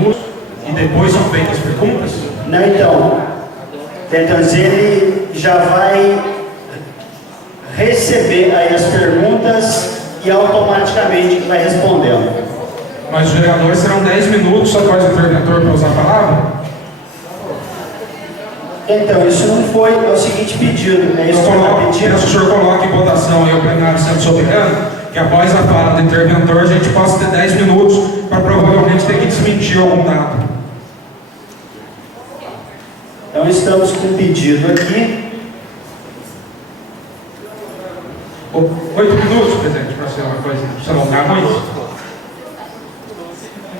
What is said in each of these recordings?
minutos e depois são feitas perguntas? Não, então, ele já vai receber aí as perguntas e automaticamente vai respondendo. Mas os vereadores serão 10 minutos após o interventor para usar a palavra? Então, isso não foi, é o seguinte pedido, é isso que eu estou pedindo. Se o senhor coloca em votação e o plenário sendo soberano, que após a fala do interventor a gente possa ter 10 minutos para provavelmente ter que desmentir algum dado. Então, estamos com um pedido aqui. 8 minutos, presidente, para ser uma coisa, para você alongar muito.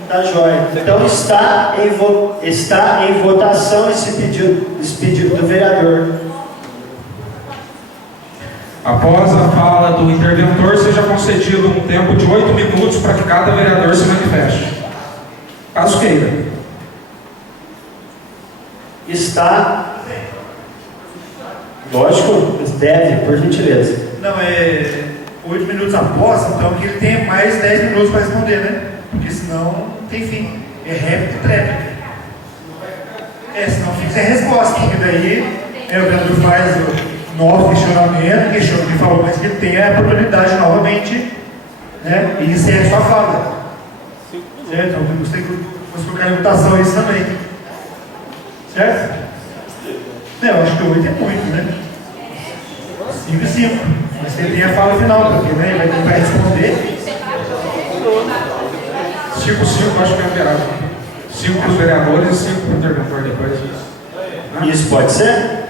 Tá jóia. Então está em votação esse pedido do vereador. Após a fala do interventor, seja concedido um tempo de 8 minutos para que cada vereador se manifeste. Caso queira. Está. Lógico, deve, por gentileza. Não, 8 minutos após, então que ele tenha mais 10 minutos para responder, né? Porque senão não tem fim. É réplica e tréplica. Senão fica sem resposta, porque daí o vereador faz o novo questionamento, questiona o que falou, mas que ele tenha a oportunidade novamente, né? E encerra sua fala. Certo? Então vamos ter que colocar em votação isso também. Certo? Eu acho que 8 é muito, né? 5 e 5. Mas ele tem a fala final, porque né, ele vai responder. 5, acho que é liberado. 5 para os vereadores e 5 para o interventor depois. Né? Isso pode ser?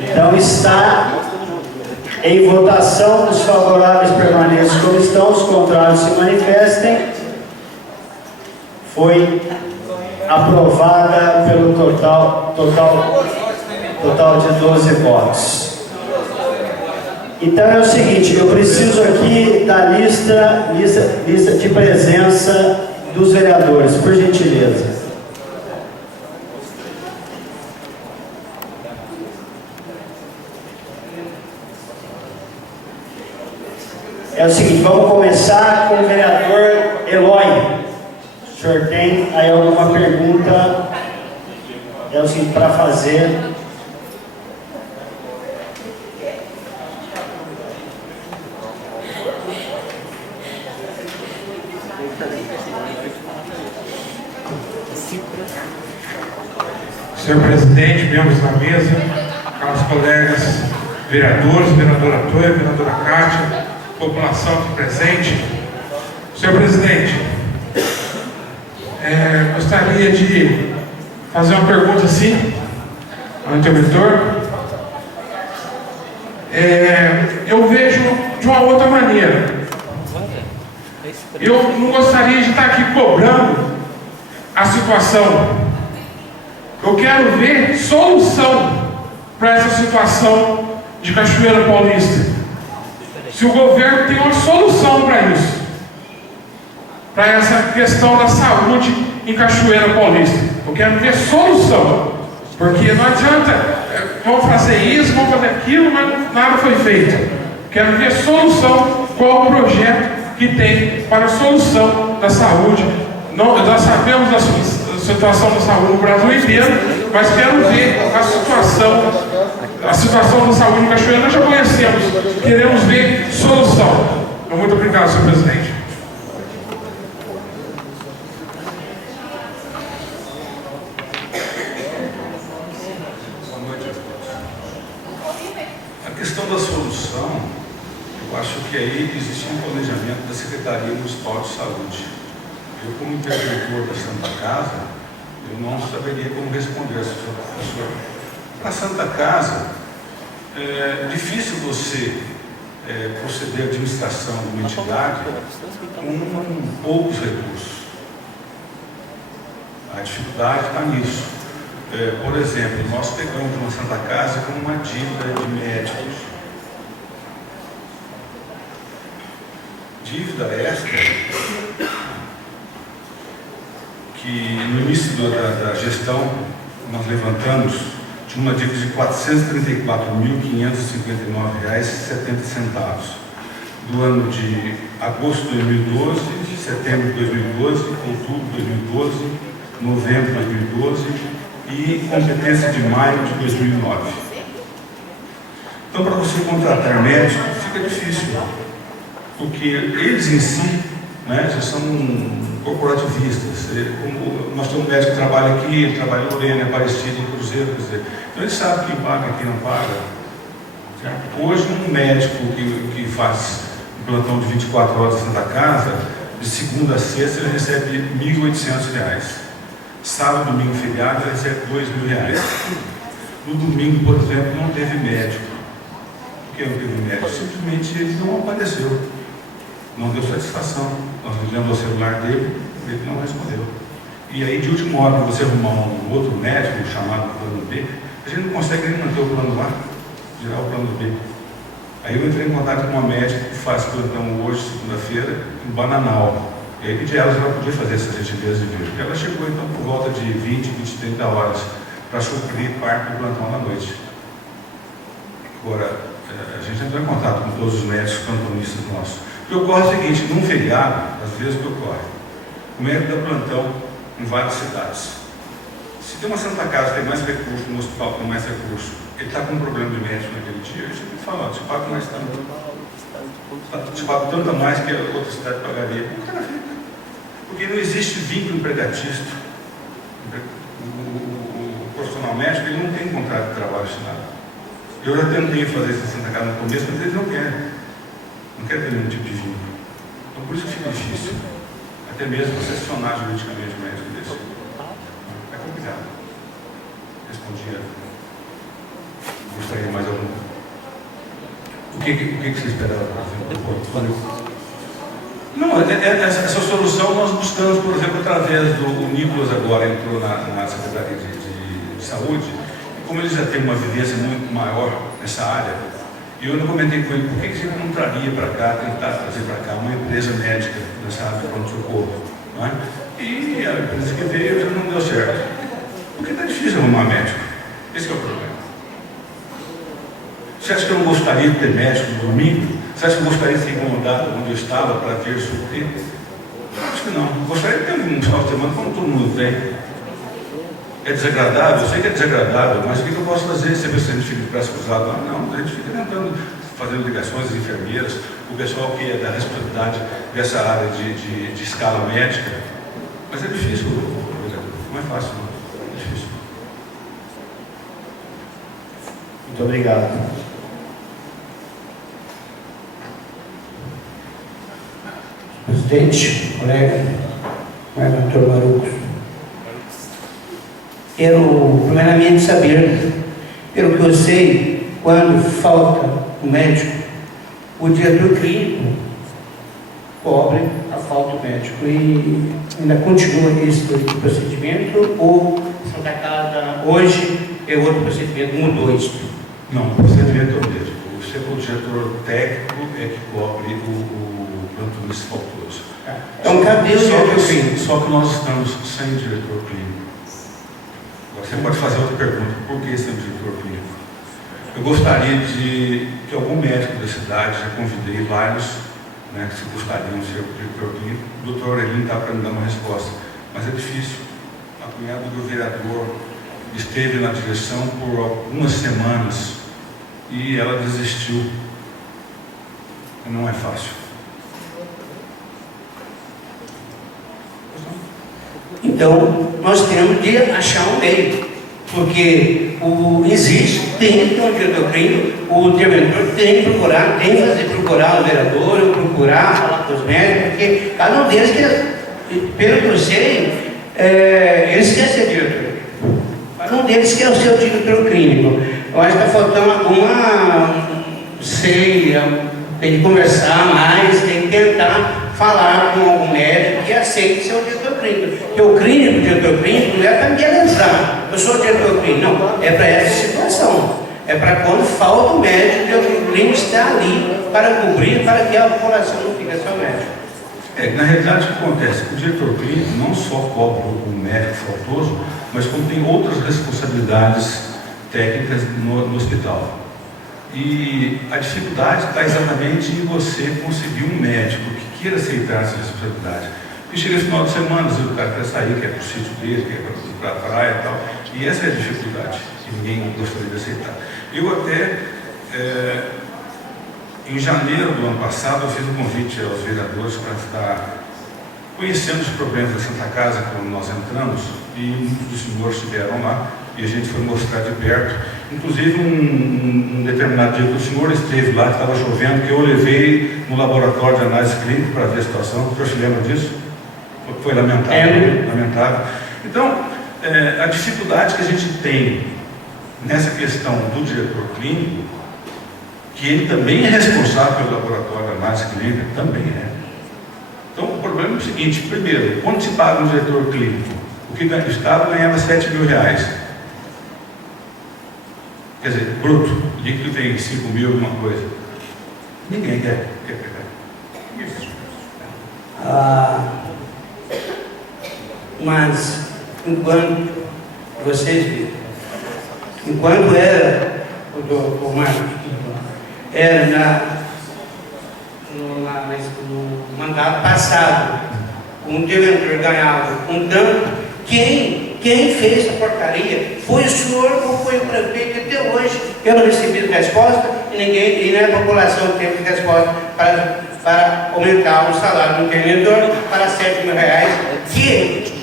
Então está em votação, os favoráveis permaneçam como estão, os contrários se manifestem. Foi aprovada pelo total de 12 votos. Então é o seguinte, eu preciso aqui da lista de presença dos vereadores, por gentileza. É o seguinte, vamos começar com o vereador Eloy. O senhor tem aí alguma pergunta? É o seguinte, para fazer. Senhor presidente, membros da mesa, caros colegas vereadores, vereadora Toia, vereadora Cátia, população aqui presente. Senhor presidente, gostaria de fazer uma pergunta assim ao interventor. Eu vejo de uma outra maneira. Eu não gostaria de estar aqui cobrando a situação. Eu quero ver solução para essa situação de Cachoeira Paulista. Se o governo tem uma solução para isso, para essa questão da saúde em Cachoeira Paulista. Eu quero ver solução, porque não adianta, vamos fazer isso, vamos fazer aquilo, mas nada foi feito. Quero ver solução, qual o projeto que tem para a solução da saúde. Nós sabemos da situação da saúde no Brasil inteiro, mas quero ver a situação da saúde em Cachoeira. Nós já conhecemos, queremos ver solução. Muito obrigado, senhor presidente. A questão da solução, eu acho que aí existe um planejamento da Secretaria Municipal de Saúde. Eu, como interventor da Santa Casa, eu não saberia como responder a senhora. Para a Santa Casa, é difícil você proceder à administração de uma entidade com poucos recursos. A dificuldade está nisso. Por exemplo, nós pegamos uma Santa Casa com uma dívida de médicos. Dívida esta que no início da gestão nós levantamos de uma dívida de R$ 434.559,70 do ano de agosto de 2012 e de setembro de 2012, outubro de 2012, novembro de 2012 e competência de maio de 2009. Então, para você contratar médico, fica difícil, porque eles em si, né, já são corporativistas. Como nós temos um médico que trabalha aqui, ele trabalha em Lorena, Aparecida, em Cruzeiro, quer dizer, então ele sabe quem paga e quem não paga. Certo? Hoje, um médico que faz um plantão de 24 horas na Santa Casa, de segunda a sexta, ele recebe R$ 1.800. Sábado, domingo, feriado, ele recebe R$ 2.000. No domingo, por exemplo, não teve médico. Por que não teve médico? Simplesmente ele não apareceu. Não deu satisfação. Nós ligamos ao celular dele, ele não respondeu. E aí, de última hora, para você arrumar um outro médico, chamado plano B, a gente não consegue nem manter o plano A, gerar o plano B. Aí eu entrei em contato com uma médica que faz plantão hoje, segunda-feira, em Bananal. E aí pedi a ela se ela podia fazer essa gentileza de vir. Ela chegou então por volta de 20, 20, 30 horas para suprir parte do plantão da noite. Agora, a gente entrou em contato com todos os médicos plantonistas nossos. O que ocorre é o seguinte: num feriado, às vezes o que ocorre? O médico dá plantão em várias cidades. Se tem uma Santa Casa que tem mais recurso, um hospital que tem mais recurso, ele está com um problema de médico naquele dia, a gente tem que falar, te pago mais tanto. Te pago tanto a mais que a outra cidade pagaria. O cara fica. Porque não existe vínculo empregatista. O profissional médico, ele não tem contrato de trabalho assinado. Eu já tentei fazer isso na Santa Casa no começo, mas eles não querem. Não querem ter nenhum tipo de vínculo. Então por isso que fica difícil. Até mesmo você acionar juridicamente o médico desse. É complicado. Respondia. Gostaria de mais algum. O que você esperava, por exemplo? Não, essa solução nós buscamos, por exemplo, através do Nicolas, agora entrou na Secretaria de Saúde, e como ele já tem uma vivência muito maior nessa área, e eu comentei com ele, por que a gente não traria para cá, tentar trazer para cá uma empresa médica nessa área de pronto-socorro, não é? E a empresa que veio já não deu certo. Porque está difícil arrumar médico. Esse é o problema. Você acha que eu não gostaria de ter médico no domingo? Você acha que eu gostaria de ser incomodado onde eu estava para ter suprir? Acho que não. Eu gostaria de ter um final de semana como todo mundo tem. É desagradável? Eu sei que é desagradável, mas o que eu posso fazer? Se a gente fica de braço cruzado lá? Não, a gente fica tentando, fazendo ligações às enfermeiras, o pessoal que é da responsabilidade dessa área de escala médica. Mas é difícil, não é fácil, não. É difícil. Muito obrigado. Presidente, colega, doutor Marucos, quero primeiramente saber, pelo que eu sei, quando falta um médico, o diretor clínico cobre a falta do médico e ainda continua esse procedimento ou Santa Casa hoje é outro procedimento, mudou isso? Não, o procedimento é o mesmo. O diretor técnico é que cobre o plantonista faltoso. Então, cadê o diretor clínico? Só que nós estamos sem diretor clínico. Você pode fazer outra pergunta: por que sem diretor clínico? Eu gostaria que algum médico da cidade, já convidei vários, né, que se gostariam de ser diretor clínico. O doutor Elin está para me dar uma resposta, mas é difícil. A cunhada do vereador esteve na direção por algumas semanas e ela desistiu. Não é fácil. Então, nós temos de achar um meio, porque tem que ter um diretor clínico, o interventor tem que procurar o vereador, ou procurar falar com os médicos, porque cada um deles, pelo que eu sei, eles querem ser diretor clínico. Cada um deles quer o seu diretor clínico. Eu acho que está faltando tem que conversar mais, tem que tentar falar com algum médico que aceite ser o diretor clínico. Porque o diretor clínico não é para belezar. Eu sou o diretor clínico, não. É para essa situação. É para quando falta o médico, o diretor clínico está ali para cobrir, para que a população não fique sem o médico. Na realidade, o que acontece? O diretor clínico não só cobra o médico faltoso, mas como tem outras responsabilidades técnicas no hospital. E a dificuldade está exatamente em você conseguir um médico que queira aceitar essa responsabilidade. Porque chega esse final de semana, o cara quer sair, quer para o sítio dele, quer para a praia e tal. E essa é a dificuldade que ninguém gostaria de aceitar. Eu até, em janeiro do ano passado, eu fiz um convite aos vereadores para estar conhecendo os problemas da Santa Casa quando nós entramos, e muitos dos senhores estiveram lá, e a gente foi mostrar de perto. Inclusive, um determinado dia que o senhor esteve lá, que estava chovendo, que eu levei no laboratório de análise clínica para ver a situação. O senhor se lembra disso? Foi lamentável. Lamentável. Então, a dificuldade que a gente tem nessa questão do diretor clínico, que ele também é responsável pelo laboratório de análise clínica, também é. Então, o problema é o seguinte: primeiro, quando se paga um diretor clínico, o que o Estado ganhava R$7.000. Quer dizer, bruto, líquido tem 5.000 alguma coisa. Ninguém quer pegar. Isso. Mas, enquanto vocês viram, enquanto era o Marcos, era no mandato passado, um interventor ganhava um tanto, quem fez a porcaria foi o senhor ou foi o prefeito? Até hoje eu não recebi resposta e nem a população teve resposta para aumentar o salário do interventor para R$7.000, que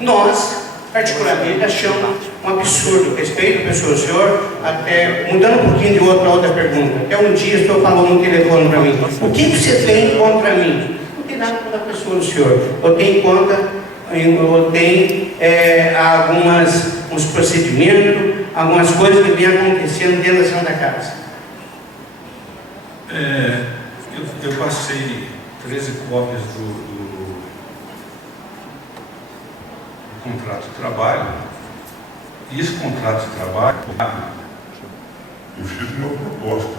nós, particularmente, achamos um absurdo. Respeito o senhor, até mudando um pouquinho de outra pergunta. Até um dia estou falando no telefone para mim: o que você tem contra mim? Não tem nada contra a pessoa do senhor. Eu tenho uns procedimentos, algumas coisas que vêm acontecendo dentro da Santa Casa. Eu passei 13 cópias do contrato de trabalho, e esse contrato de trabalho, eu fiz uma proposta.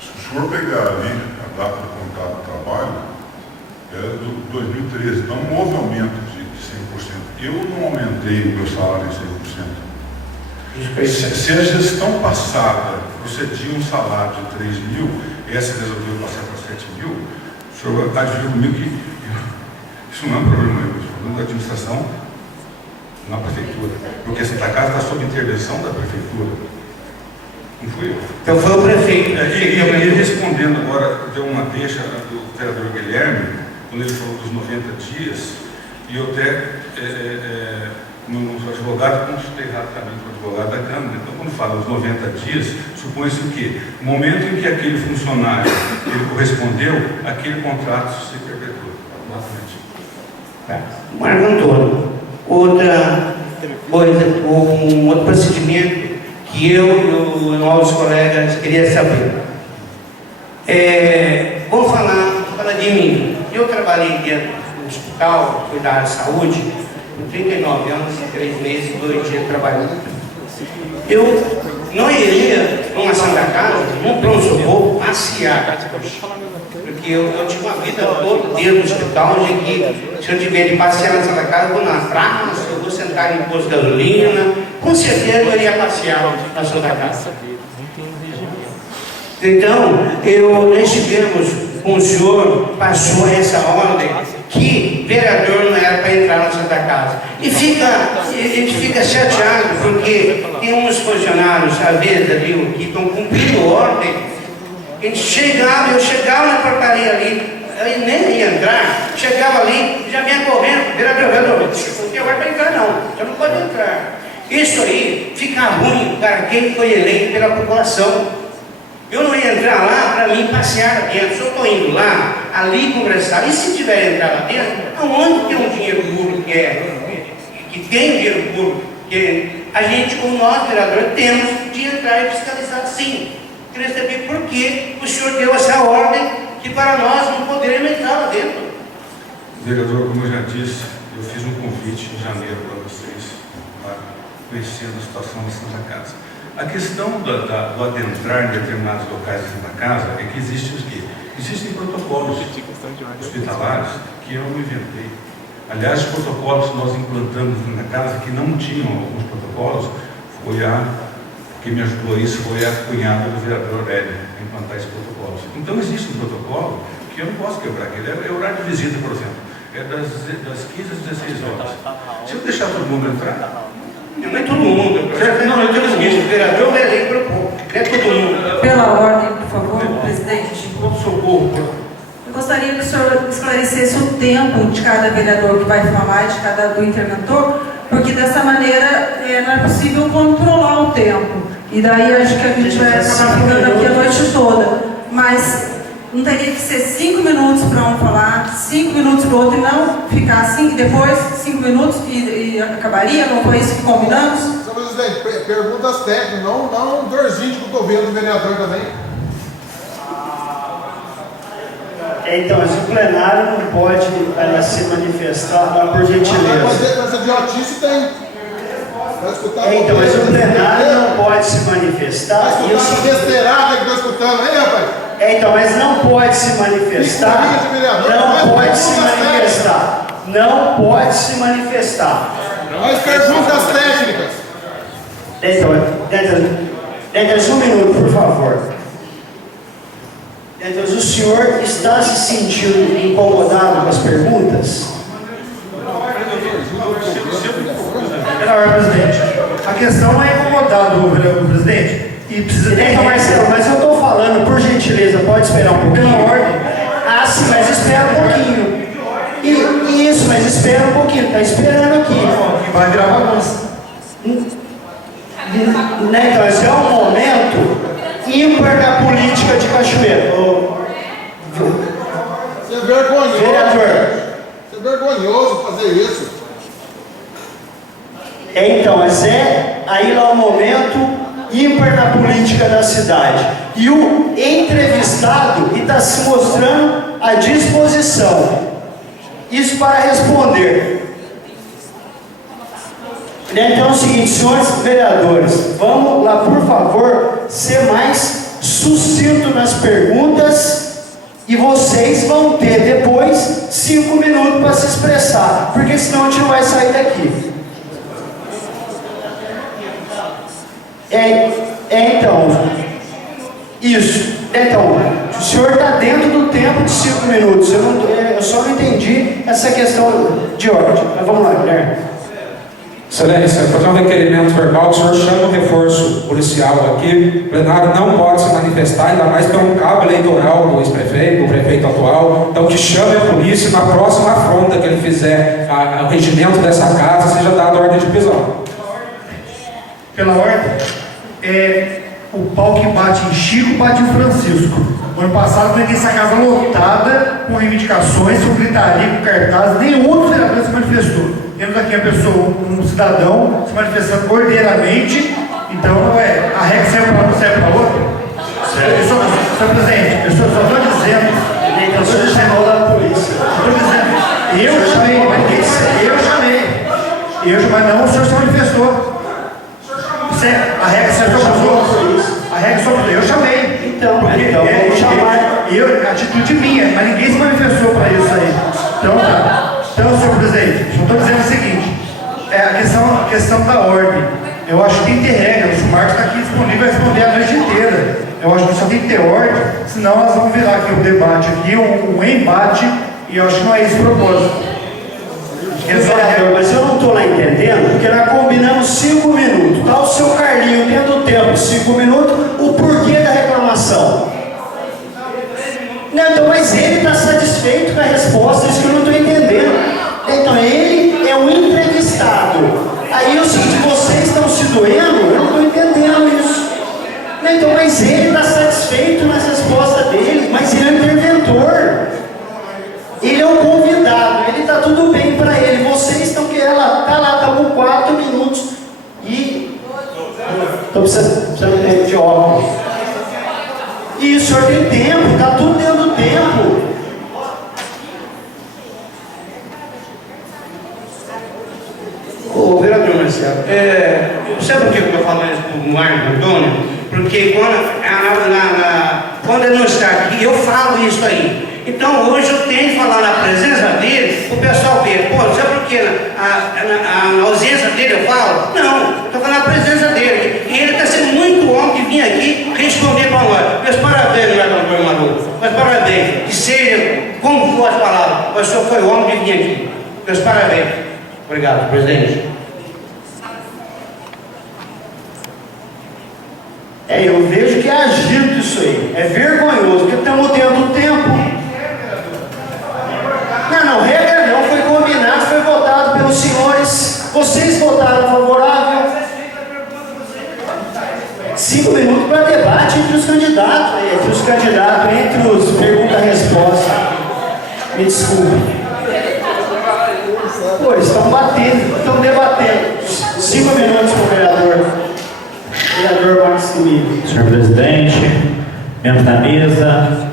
Se o senhor pegar ali a data do contrato de trabalho, era do 2013, então não houve aumento de 100%. Eu não aumentei o meu salário em 100%. Se a gestão passada procedia um salário de 3.000, essa resolveu passar para 7.000, o senhor está dizendo comigo que isso não é um problema meu, é um problema da administração na prefeitura, porque a Santa Casa está sob intervenção da prefeitura. Não fui eu. Então foi o prefeito. E respondendo agora, deu uma deixa do vereador Guilherme, quando ele falou dos 90 dias, e eu até, como advogado, consultei rapidamente com o advogado da Câmara. Então, quando fala dos 90 dias, supõe-se o quê? No momento em que aquele funcionário ele correspondeu, aquele contrato se perpetua. Exatamente. Marco Antônio, outra coisa, um outro procedimento que eu e os novos colegas queriam saber. Vamos falar de mim. Eu trabalhei dentro do hospital, fui da área de saúde, com 39 anos, 3 meses, 2 dias trabalhando. Eu não iria numa Santa Casa, num pronto-socorro, passear. Porque eu tinha uma vida toda dentro do hospital, onde que, se eu tiver de passear na Santa Casa, eu vou na praça, eu vou sentar em posto de gasolina, com certeza eu iria passear na Santa Casa. Então, nós tivemos com o senhor, passou essa ordem, que vereador não era para entrar na Santa Casa. E a gente fica chateado, porque tem uns funcionários, às vezes, ali, que estão cumprindo ordem. Eu chegava na portaria ali, eu nem ia entrar, chegava ali, já vinha correndo, vereador, não vai para entrar não, você não pode entrar. Isso aí fica ruim para quem foi eleito pela população. Eu não ia entrar lá para mim passear lá dentro. Se eu estou indo lá, ali conversar, e se tiver entrar lá dentro, aonde tem um dinheiro público que tem dinheiro público, que a gente, como nós, vereadores, temos de entrar e fiscalizar sim. Queria saber por que o senhor deu essa ordem que para nós não poderíamos entrar lá dentro. Vereador, como eu já disse, eu fiz um convite em janeiro para vocês, conhecendo a situação da Santa Casa. A questão do adentrar em determinados locais da Santa Casa é que existem protocolos hospitalares que eu não inventei. Aliás, os protocolos que nós implantamos na casa, que não tinham alguns protocolos, quem me ajudou a isso foi a cunhada do vereador Aurélio, a implantar esses protocolos. Então, existe um protocolo que eu não posso quebrar aquele. É horário de visita, por exemplo. É das 15 às 16 horas. Se eu deixar todo mundo entrar... Não é todo mundo. Não, eu digo o seguinte, o vereador é lei propor. Não é todo mundo. Pela ordem, por favor, presidente. Socorro. Eu gostaria que o senhor esclarecesse o tempo de cada vereador que vai falar e de cada do interventor, porque dessa maneira não é possível controlar o tempo. E daí acho que a gente vai acabar ficando aqui a noite toda. Mas não teria que ser 5 minutos para um falar, 5 minutos para o outro, e não ficar assim, e depois 5 minutos e acabaria? Não foi isso que combinamos? Senhor presidente, perguntas técnicas, não um dorzinho de cotovelo do vereador também. Então, mas o plenário não pode se manifestar lá por gentileza. Mas a idiotice tem. Vai escutar Então, mas o plenário não pode se manifestar. Vai escutar essa besteirada que estou escutando aí, rapaz. Então, mas não pode se manifestar. Não pode se manifestar. Não pode se manifestar. Mas perguntas técnicas. Dentas, um minuto, por favor. Dentas, o senhor está se sentindo incomodado com as perguntas? Senhor presidente, a questão não é incomodar o presidente. E precisa ter. Marcelo, mas eu estou falando, por gentileza, pode esperar um pouquinho? Pela ordem. Ah, sim, mas espera um pouquinho. Isso, mas espera um pouquinho, está esperando aqui. Que vai virar bagunça. Então, esse é um momento ímpar da política de Cachoeira. Isso é vergonhoso. Vereador. Isso é vergonhoso fazer isso. Então, mas aí lá o momento ímpar na política da cidade. E o entrevistado está se mostrando à disposição. Isso para responder. Então é o seguinte, senhores vereadores, vamos lá, por favor, ser mais sucinto nas perguntas e vocês vão ter depois 5 minutos para se expressar, porque senão a gente não vai sair daqui. Então, isso. Então, o senhor está dentro do tempo de 5 minutos. Eu só não entendi essa questão de ordem. Mas vamos lá, Guilherme. Excelência, fazer um requerimento verbal, o senhor chama o reforço policial aqui, o plenário não pode se manifestar, ainda mais por um cabo eleitoral do ex-prefeito, do prefeito atual, então que chame a polícia e na próxima afronta que ele fizer ao regimento dessa casa, seja dada ordem de prisão. Pela ordem, o pau que bate em Chico, bate em Francisco. No ano passado, eu essa casa lotada com reivindicações, com gritaria, com cartazes, nenhum outro vereador se manifestou. Temos aqui uma pessoa, um cidadão, se manifestando ordeiramente, então não é. A regra serve para um, não serve para outro? Senhor presidente, eu só estou dizendo. O senhor chamou da polícia. Estou dizendo, eu chamei, mas não, o senhor se manifestou. A regra serve para os outros. A regra só para eu chamei. Então, vamos chamar. Atitude minha, mas ninguém se manifestou para isso aí. Então tá. Então, senhor presidente, eu estou dizendo o seguinte, a questão da ordem, eu acho que tem que ter regra, o Marcos está aqui disponível para responder a noite inteira. Eu acho que só tem que ter ordem, senão nós vamos virar aqui um debate, aqui, um embate, e eu acho que não é esse o propósito. Vereador, mas eu não estou lá entendendo, porque nós combinamos 5 minutos. Está o seu Carlinho tendo tempo, 5 minutos, o porquê da reclamação. Não, então, mas ele está satisfeito com a resposta, isso que eu não estou entendendo. Então, ele é um entrevistado. Aí eu sinto que vocês estão se doendo, eu não estou entendendo isso. Não, então, mas ele está satisfeito na resposta dele, mas ele é o interventor. Ele é o convidado, ele está tudo bem para ele. Vocês estão querendo lá, está com 4 minutos e. Estou precisando de óculos. E o senhor tem tempo, está tudo dentro do tempo. Ô, vereador Marcelo, sabe por que eu estou falando isso para o Marco Antônio? Porque quando ele não está aqui, eu falo isso aí. Então hoje eu tenho que falar na presença dele, o pessoal vê, pô, sabe por que na ausência dele eu falo? Não, estou falando na presença dele. E ele está sendo muito homem de vir aqui responder para nós. Meus parabéns, Marco Antônio Maruco. Mas parabéns. seja como for as palavras, mas o senhor foi o homem de vir aqui. Meus parabéns. Obrigado, presidente. Eu vejo que é agito isso aí. É vergonhoso, porque estamos tendo o tempo. Não, regra não, foi combinado, foi votado pelos senhores. Vocês votaram favorável. 5 minutos para debate entre os candidatos, entre os pergunta e resposta. Me desculpe. Pô, estão batendo, estão debatendo. 5 minutos para o vereador. Vereador Marcos Domingo. Senhor presidente, membros da mesa,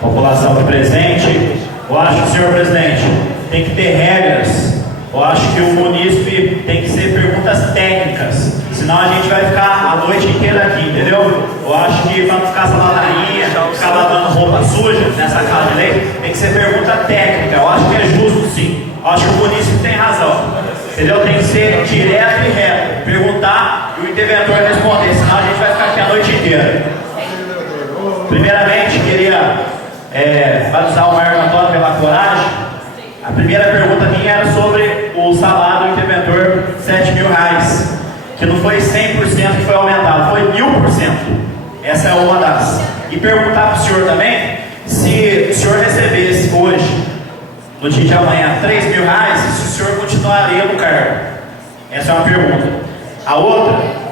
população aqui presente, eu acho, senhor presidente, tem que ter regras. Eu acho que o munícipe tem que ser perguntas técnicas, senão a gente vai ficar a noite inteira aqui, entendeu? Eu acho que vamos ficar essa ladainha, ficar lavando roupa suja nessa casa de lei, tem que ser pergunta técnica. Eu acho que é justo, sim. Eu acho que o munícipe tem razão, entendeu? Tem que ser direto e reto, perguntar e o interventor responder, senão a gente vai ficar aqui a noite inteira. Primeiramente, queria batizar o Marco Antônio pela coragem. A primeira pergunta minha era sobre o salário do interventor, R$7.000, que não foi 100% que foi aumentado, foi 1000%. Essa é uma das. E perguntar para o senhor também, se o senhor recebesse hoje, no dia de amanhã, R$3.000, se o senhor continuaria no cargo. Essa é uma pergunta. A outra...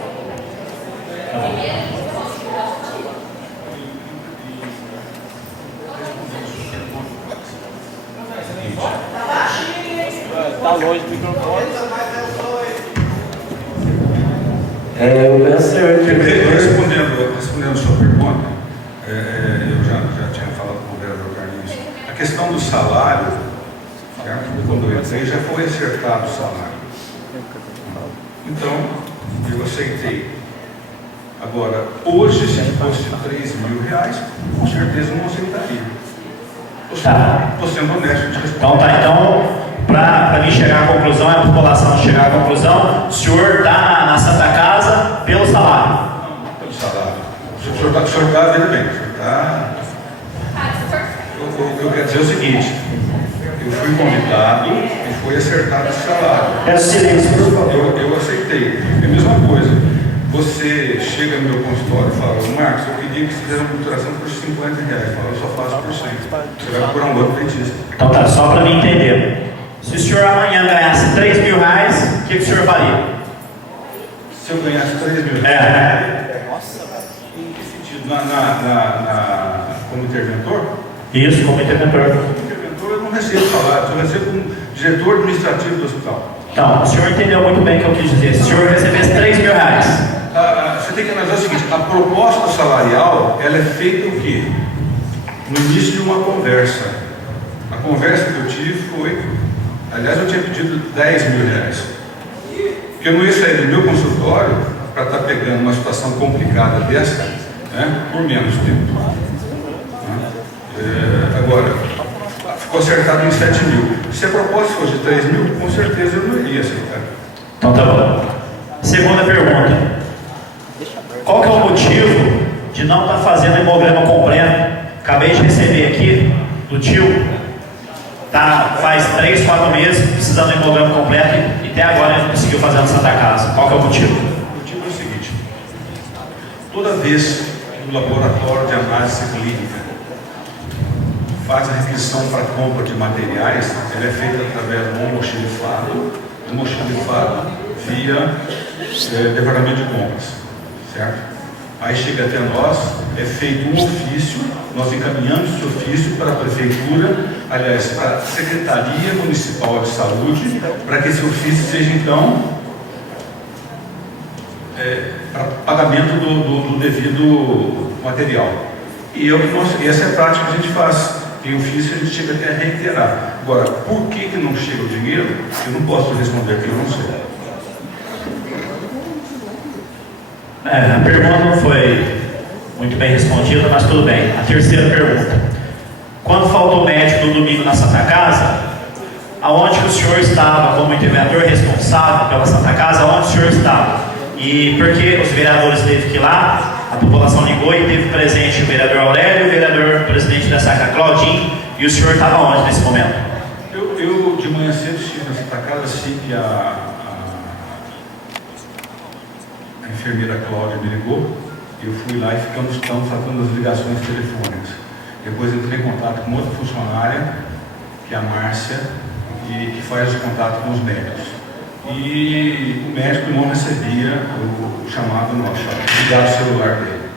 Tá longe do microfone. Respondendo a sua pergunta, eu já tinha falado com o vereador Carlinhos. A questão do salário, quando eu entrei, já foi acertado o salário. Então, eu aceitei. Agora, hoje, se fosse R$3.000, com certeza eu não aceitaria. Estou sendo honesto de responder. Então tá, então... Para mim chegar à conclusão, a população chegar à conclusão, o senhor está na Santa Casa pelo salário. Não, pelo salário. O senhor está vendo bem. Eu quero dizer o seguinte, eu fui convidado e foi acertado esse salário. É silêncio, por favor. Eu aceitei. É a mesma coisa. Você chega no meu consultório e fala, Marcos, eu queria que fizesse uma computadora por R$50. Fala, eu só faço por 100. Você vai procurar um outro dentista. Então tá, só para mim entender. Se o senhor amanhã ganhasse R$3.000, o que o senhor faria? Se eu ganhasse R$3.000? Nossa, em que sentido? Como interventor? Isso, como interventor. Como interventor eu não recebo salário, eu recebo como diretor administrativo do hospital. Então, o senhor entendeu muito bem o que eu quis dizer. Se o senhor recebesse R$3.000. Você tem que analisar o seguinte, a proposta salarial, ela é feita o quê? No início de uma conversa. A conversa que eu tive foi... Aliás, eu tinha pedido R$10.000. Porque eu não ia sair do meu consultório para estar pegando uma situação complicada dessa, né, por menos tempo. Agora, ficou acertado em 7.000. Se a proposta fosse de 3.000, com certeza eu não iria aceitar. Então tá bom. Segunda pergunta. Qual que é o motivo de não estar fazendo hemograma completo? Acabei de receber aqui do tio. Tá, faz 3, 4 meses precisando de hemograma completo e até agora ele conseguiu fazer na Santa Casa. Qual que é o motivo? O motivo é o seguinte: toda vez que o laboratório de análise clínica faz a requisição para compra de materiais, ele é feito através do almoxarifado via departamento de compras, certo? Aí chega até nós, é feito um ofício, nós encaminhamos esse ofício para a Prefeitura, aliás, para a Secretaria Municipal de Saúde, para que esse ofício seja, então, para pagamento do devido material. E essa é a prática que a gente faz. Tem ofício, a gente chega até a reiterar. Agora, por que não chega o dinheiro? Eu não posso responder aqui, eu não sei. A pergunta não foi muito bem respondida, mas tudo bem. A terceira pergunta. Quando faltou médico no domingo na Santa Casa, aonde que o senhor estava como interventor responsável pela Santa Casa, aonde o senhor estava? E porque os vereadores teve que ir lá, A população ligou e teve presente o vereador Aurélio, o vereador presidente da Sacra Claudinho, e o senhor estava onde nesse momento? Eu de manhã cedo estive na Santa Casa, assim que a enfermeira Cláudia me ligou, eu fui lá e estamos tratando as ligações telefônicas. Depois entrei em contato com outra funcionária, que é a Márcia, e que faz o contato com os médicos. E o médico não recebia o chamado nosso, ligar o celular dele.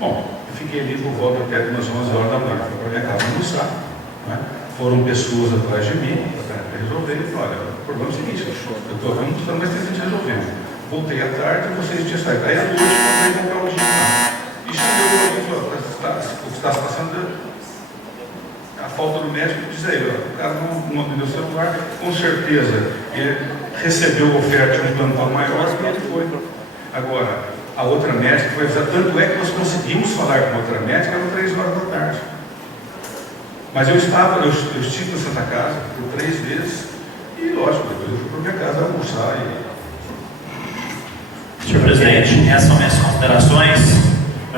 Bom, eu fiquei ali por volta até umas 11 horas da manhã, fui para minha casa almoçar, né? Foram pessoas atrás de mim para resolver e falaram: olha, o problema é o seguinte, eu estou vendo, mas tem gente resolvendo. Voltei à tarde e vocês tinham saído. Aí à noite eu comprei comprar o dinheiro. E chegou alguém e falou: o que está se passando a falta do médico. Diz aí, o cara não me deu celular, com certeza ele recebeu a oferta de um plantão maior e ele foi. Agora, a outra médica foi avisar, tanto é que nós conseguimos falar com a outra médica, eram 3 horas da tarde. Mas eu estive na Santa Casa por 3 vezes e, lógico, depois eu fui para minha casa almoçar. Senhor presidente, essas são minhas considerações.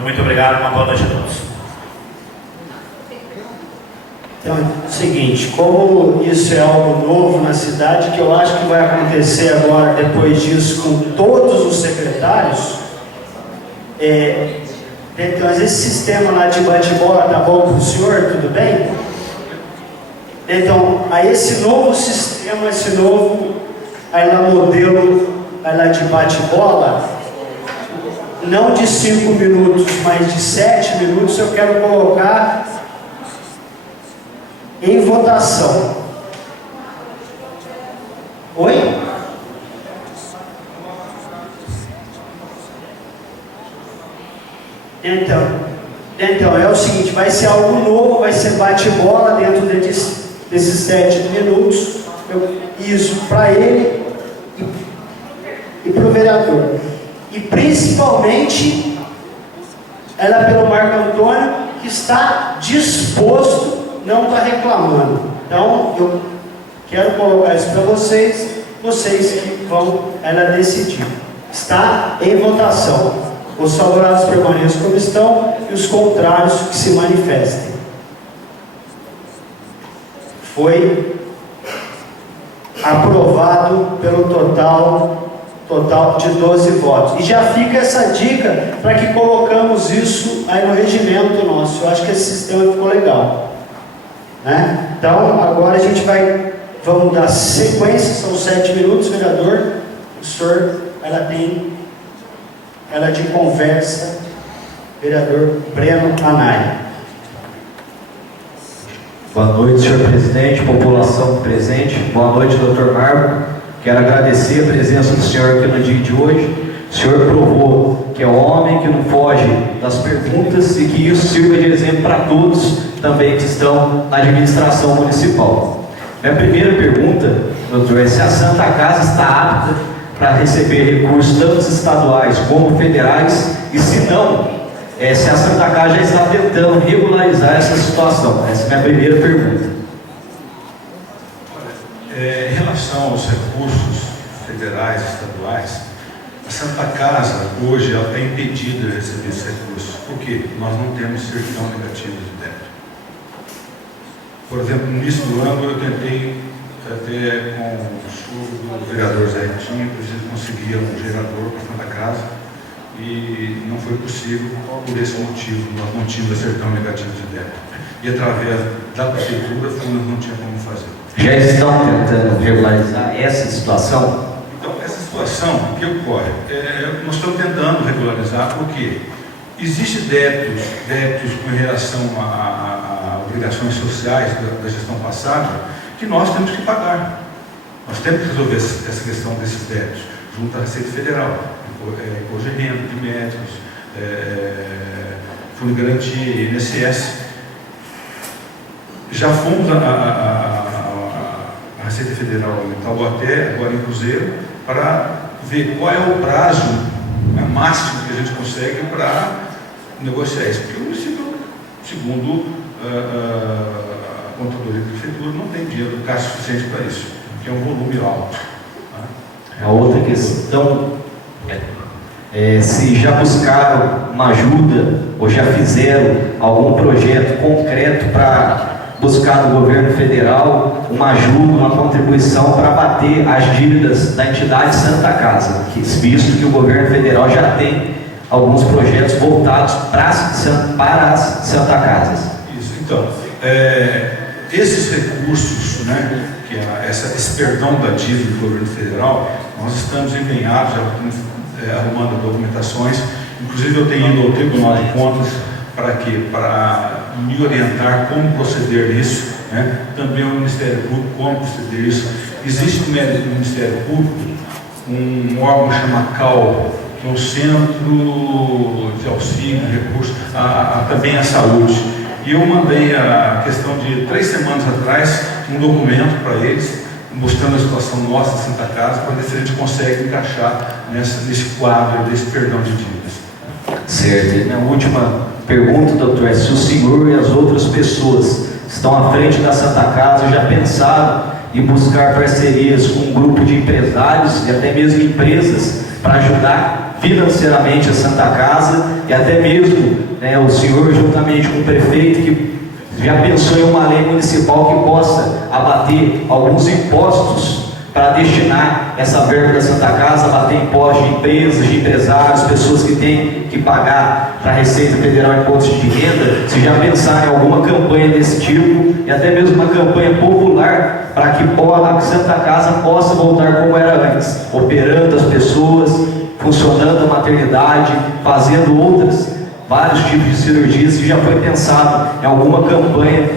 Muito obrigado, uma boa noite a todos. Então, é o seguinte, como isso é algo novo na cidade, que eu acho que vai acontecer agora, depois disso, com todos os secretários, então, esse sistema lá de bate-bola tá bom para o senhor, tudo bem? Então, aí esse novo sistema, esse novo modelo lá de bate-bola, não de 5 minutos, mas de 7 minutos, eu quero colocar em votação. Oi? Então é o seguinte, vai ser algo novo, vai ser bate-bola dentro desses 7 minutos. Isso para ele e para o vereador. E principalmente ela pelo Marco Antônio, que está disposto, não está reclamando. Então eu quero colocar isso para vocês que vão decidir. Está em votação. Os favoráveis permaneçam como estão e os contrários que se manifestem. Foi aprovado pelo total de 12 votos. E já fica essa dica para que colocamos isso aí no regimento nosso. Eu acho que esse sistema ficou legal, né? Então agora a gente vamos dar sequência, são 7 minutos, vereador. O senhor, ela de conversa, vereador Breno Anai. Boa noite, senhor presidente, população presente. Boa noite, doutor Marco. Quero agradecer a presença do senhor aqui no dia de hoje. O senhor provou que é homem, que não foge das perguntas e que isso sirva de exemplo para todos também que estão na administração municipal. Minha primeira pergunta, doutor, é se a Santa Casa está apta para receber recursos tanto estaduais como federais, e se não, se a Santa Casa já está tentando regularizar essa situação. Essa é a minha primeira pergunta. Em relação aos recursos federais e estaduais, a Santa Casa hoje ela está impedida de receber esses recursos. Por quê? Nós não temos certidão negativa de débito. Por exemplo, no início do ano eu tentei até com o do vereador Zé Ritinho, para a gente conseguir um gerador para a Santa Casa, e não foi possível por esse motivo. Nós não tínhamos a certidão negativa de débito. E através da prefeitura nós não tínhamos como fazer. Já estão tentando regularizar essa situação? Então, essa situação, o que ocorre? Nós estamos tentando regularizar, porque existem débitos com relação a obrigações sociais da gestão passada, que nós temos que pagar. Nós temos que resolver essa questão desses débitos, junto à Receita Federal, cogimento de médicos, Fundo de Garantia, INSS. Já fomos a Receita Federal em Taubaté, agora em Cruzeiro, para ver qual é o prazo máximo que a gente consegue para negociar isso. Porque o município, segundo a contadoria da prefeitura, não tem dinheiro do caixa suficiente para isso, que é um volume alto. A outra questão se já buscaram uma ajuda ou já fizeram algum projeto concreto para buscar do governo federal uma ajuda, uma contribuição para bater as dívidas da entidade Santa Casa, visto que o governo federal já tem alguns projetos voltados para as Santa Casas. Isso, então, esses recursos, né, que esse perdão da dívida do governo federal, nós estamos empenhados, arrumando documentações, inclusive eu tenho ido ao Tribunal de Contas para me orientar como proceder nisso, né? Também o Ministério Público como proceder isso. Existe no Ministério Público um órgão chamado CAL, que é um Centro de Auxílio, Recursos, também a Saúde. E eu mandei a questão de 3 semanas atrás um documento para eles, mostrando a situação nossa, Santa Casa, para ver se a gente consegue encaixar nesse quadro desse perdão de dívidas. Certo. E a última pergunta, doutor, é se o senhor e as outras pessoas que estão à frente da Santa Casa já pensaram em buscar parcerias com um grupo de empresários e até mesmo empresas para ajudar financeiramente a Santa Casa, e até mesmo o senhor, juntamente com o prefeito, que já pensou em uma lei municipal que possa abater alguns impostos para destinar essa verba da Santa Casa, abater impostos de empresas, de empresários, pessoas que têm que pagar para a Receita Federal impostos de renda. Se já pensar em alguma campanha desse tipo, e até mesmo uma campanha popular, para que a Santa Casa possa voltar como era antes, operando as pessoas, funcionando a maternidade, fazendo vários tipos de cirurgias, e já foi pensado em alguma campanha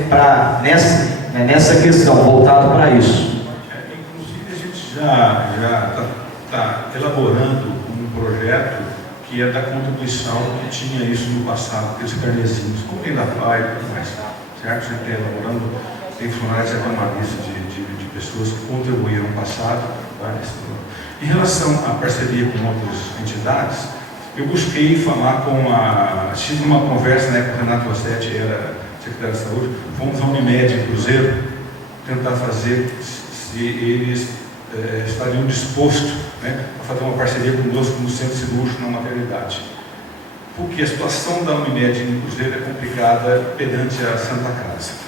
nessa questão, voltado para isso. Inclusive a gente já está elaborando um projeto que é da contribuição que tinha isso no passado, aqueles carnezinhos, como tem da FAI e tudo mais, certo? A gente está elaborando, tem funcionários, já tem uma lista de pessoas que contribuíram no passado. Em relação à parceria com outras entidades, eu busquei falar tive uma conversa, né, com o Renato Rossetti, era secretário de Saúde, fomos ao Unimed em Cruzeiro, tentar fazer, se eles estariam dispostos, né, a fazer uma parceria conosco no centro cirúrgico na maternidade. Porque a situação da Unimed em Cruzeiro é complicada perante a Santa Casa.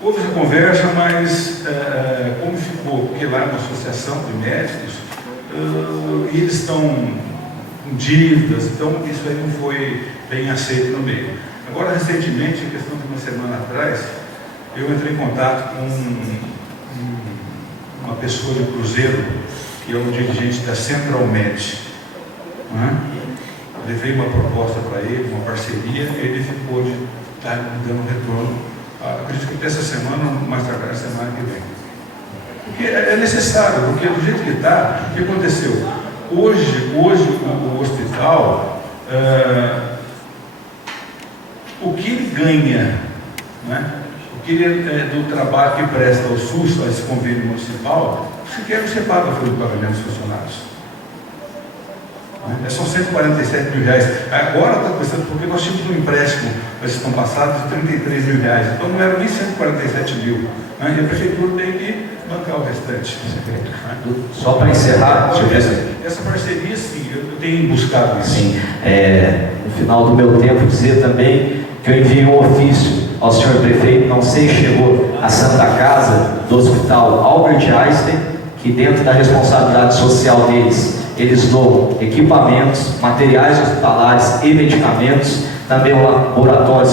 Houve essa conversa, mas como ficou? Porque lá é uma associação de médicos, e eles estão com dívidas, então isso aí não foi bem aceito no meio. Agora, recentemente, em questão de uma semana atrás, eu entrei em contato com uma pessoa de Cruzeiro, que é um dirigente da Central Med. Levei uma proposta para ele, uma parceria, e ele ficou de estar me dando retorno. Acredito que até essa semana, mais tarde, na semana que vem. Porque é necessário, porque do jeito que está, o que aconteceu? Hoje o hospital, o que ele ganha, né? O que ele, do trabalho que presta ao SUS, a esse convênio municipal, sequer não separa a folha de pagamento dos funcionários. São 147 mil reais. Agora está pensando, porque nós tínhamos um empréstimo na gestão passada de 33 mil reais, então não eram nem 147 mil. E a prefeitura tem que bancar o restante. Só para encerrar, essa parceria, sim, eu tenho buscado isso. Sim, no final do meu tempo, dizer também que eu enviei um ofício ao senhor prefeito, não sei se chegou à Santa Casa do Hospital Albert Einstein, que dentro da responsabilidade social deles, eles doam equipamentos, materiais hospitalares e medicamentos, também o laboratório,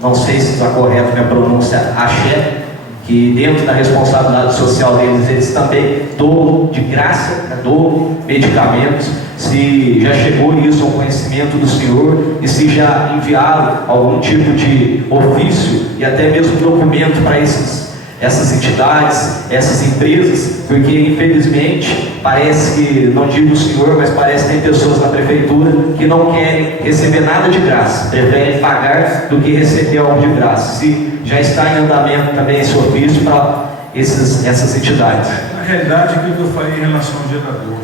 não sei se está correto minha pronúncia, Axé, que dentro da responsabilidade social deles, eles também doam de graça, doam medicamentos. Se já chegou isso ao conhecimento do senhor e se já enviaram algum tipo de ofício e até mesmo documento para essas entidades, essas empresas, porque infelizmente parece que, não digo o senhor, mas parece que tem pessoas na prefeitura que não querem receber nada de graça, preferem pagar do que receber algo de graça. Se já está em andamento também esse ofício para essas entidades. Na realidade, aquilo que eu falei em relação ao gerador,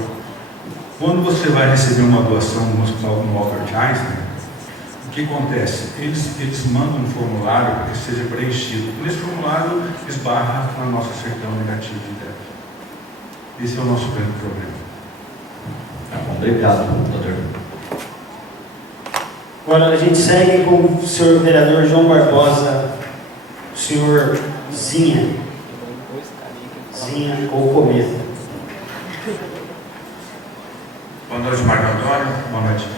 quando você vai receber uma doação no hospital no Albert Einstein, o que acontece? Eles mandam um formulário para que seja preenchido. Nesse formulário esbarra na nossa certidão negativa de débito. Esse é o nosso grande problema. Tá bom? Obrigado, doutor. Agora a gente segue com o senhor vereador João Barbosa, o senhor Zinha ou Cometa. Boa noite, Marco Antônio. Boa noite.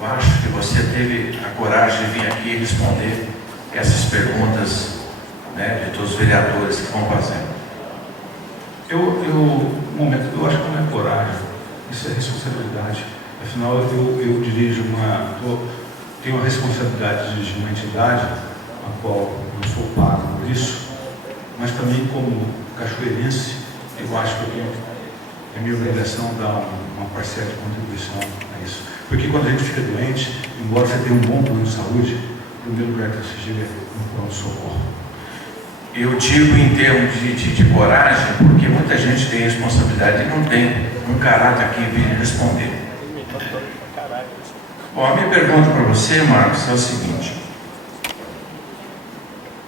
Eu acho que você teve a coragem de vir aqui responder essas perguntas, né, de todos os vereadores que vão fazendo. Eu acho que não é coragem, isso é responsabilidade. Afinal, eu dirijo tenho a responsabilidade de dirigir uma entidade a qual não sou pago por isso, mas também como cachoeirense, eu acho que é minha obrigação dar uma parcela de contribuição a isso. Porque quando a gente fica doente, embora você tenha um bom plano de saúde, o primeiro lugar que você chega é um pronto-socorro. Eu digo em termos de coragem, porque muita gente tem responsabilidade e não tem um caráter aqui em vir responder. Bom, a minha pergunta para você, Marcos, é o seguinte: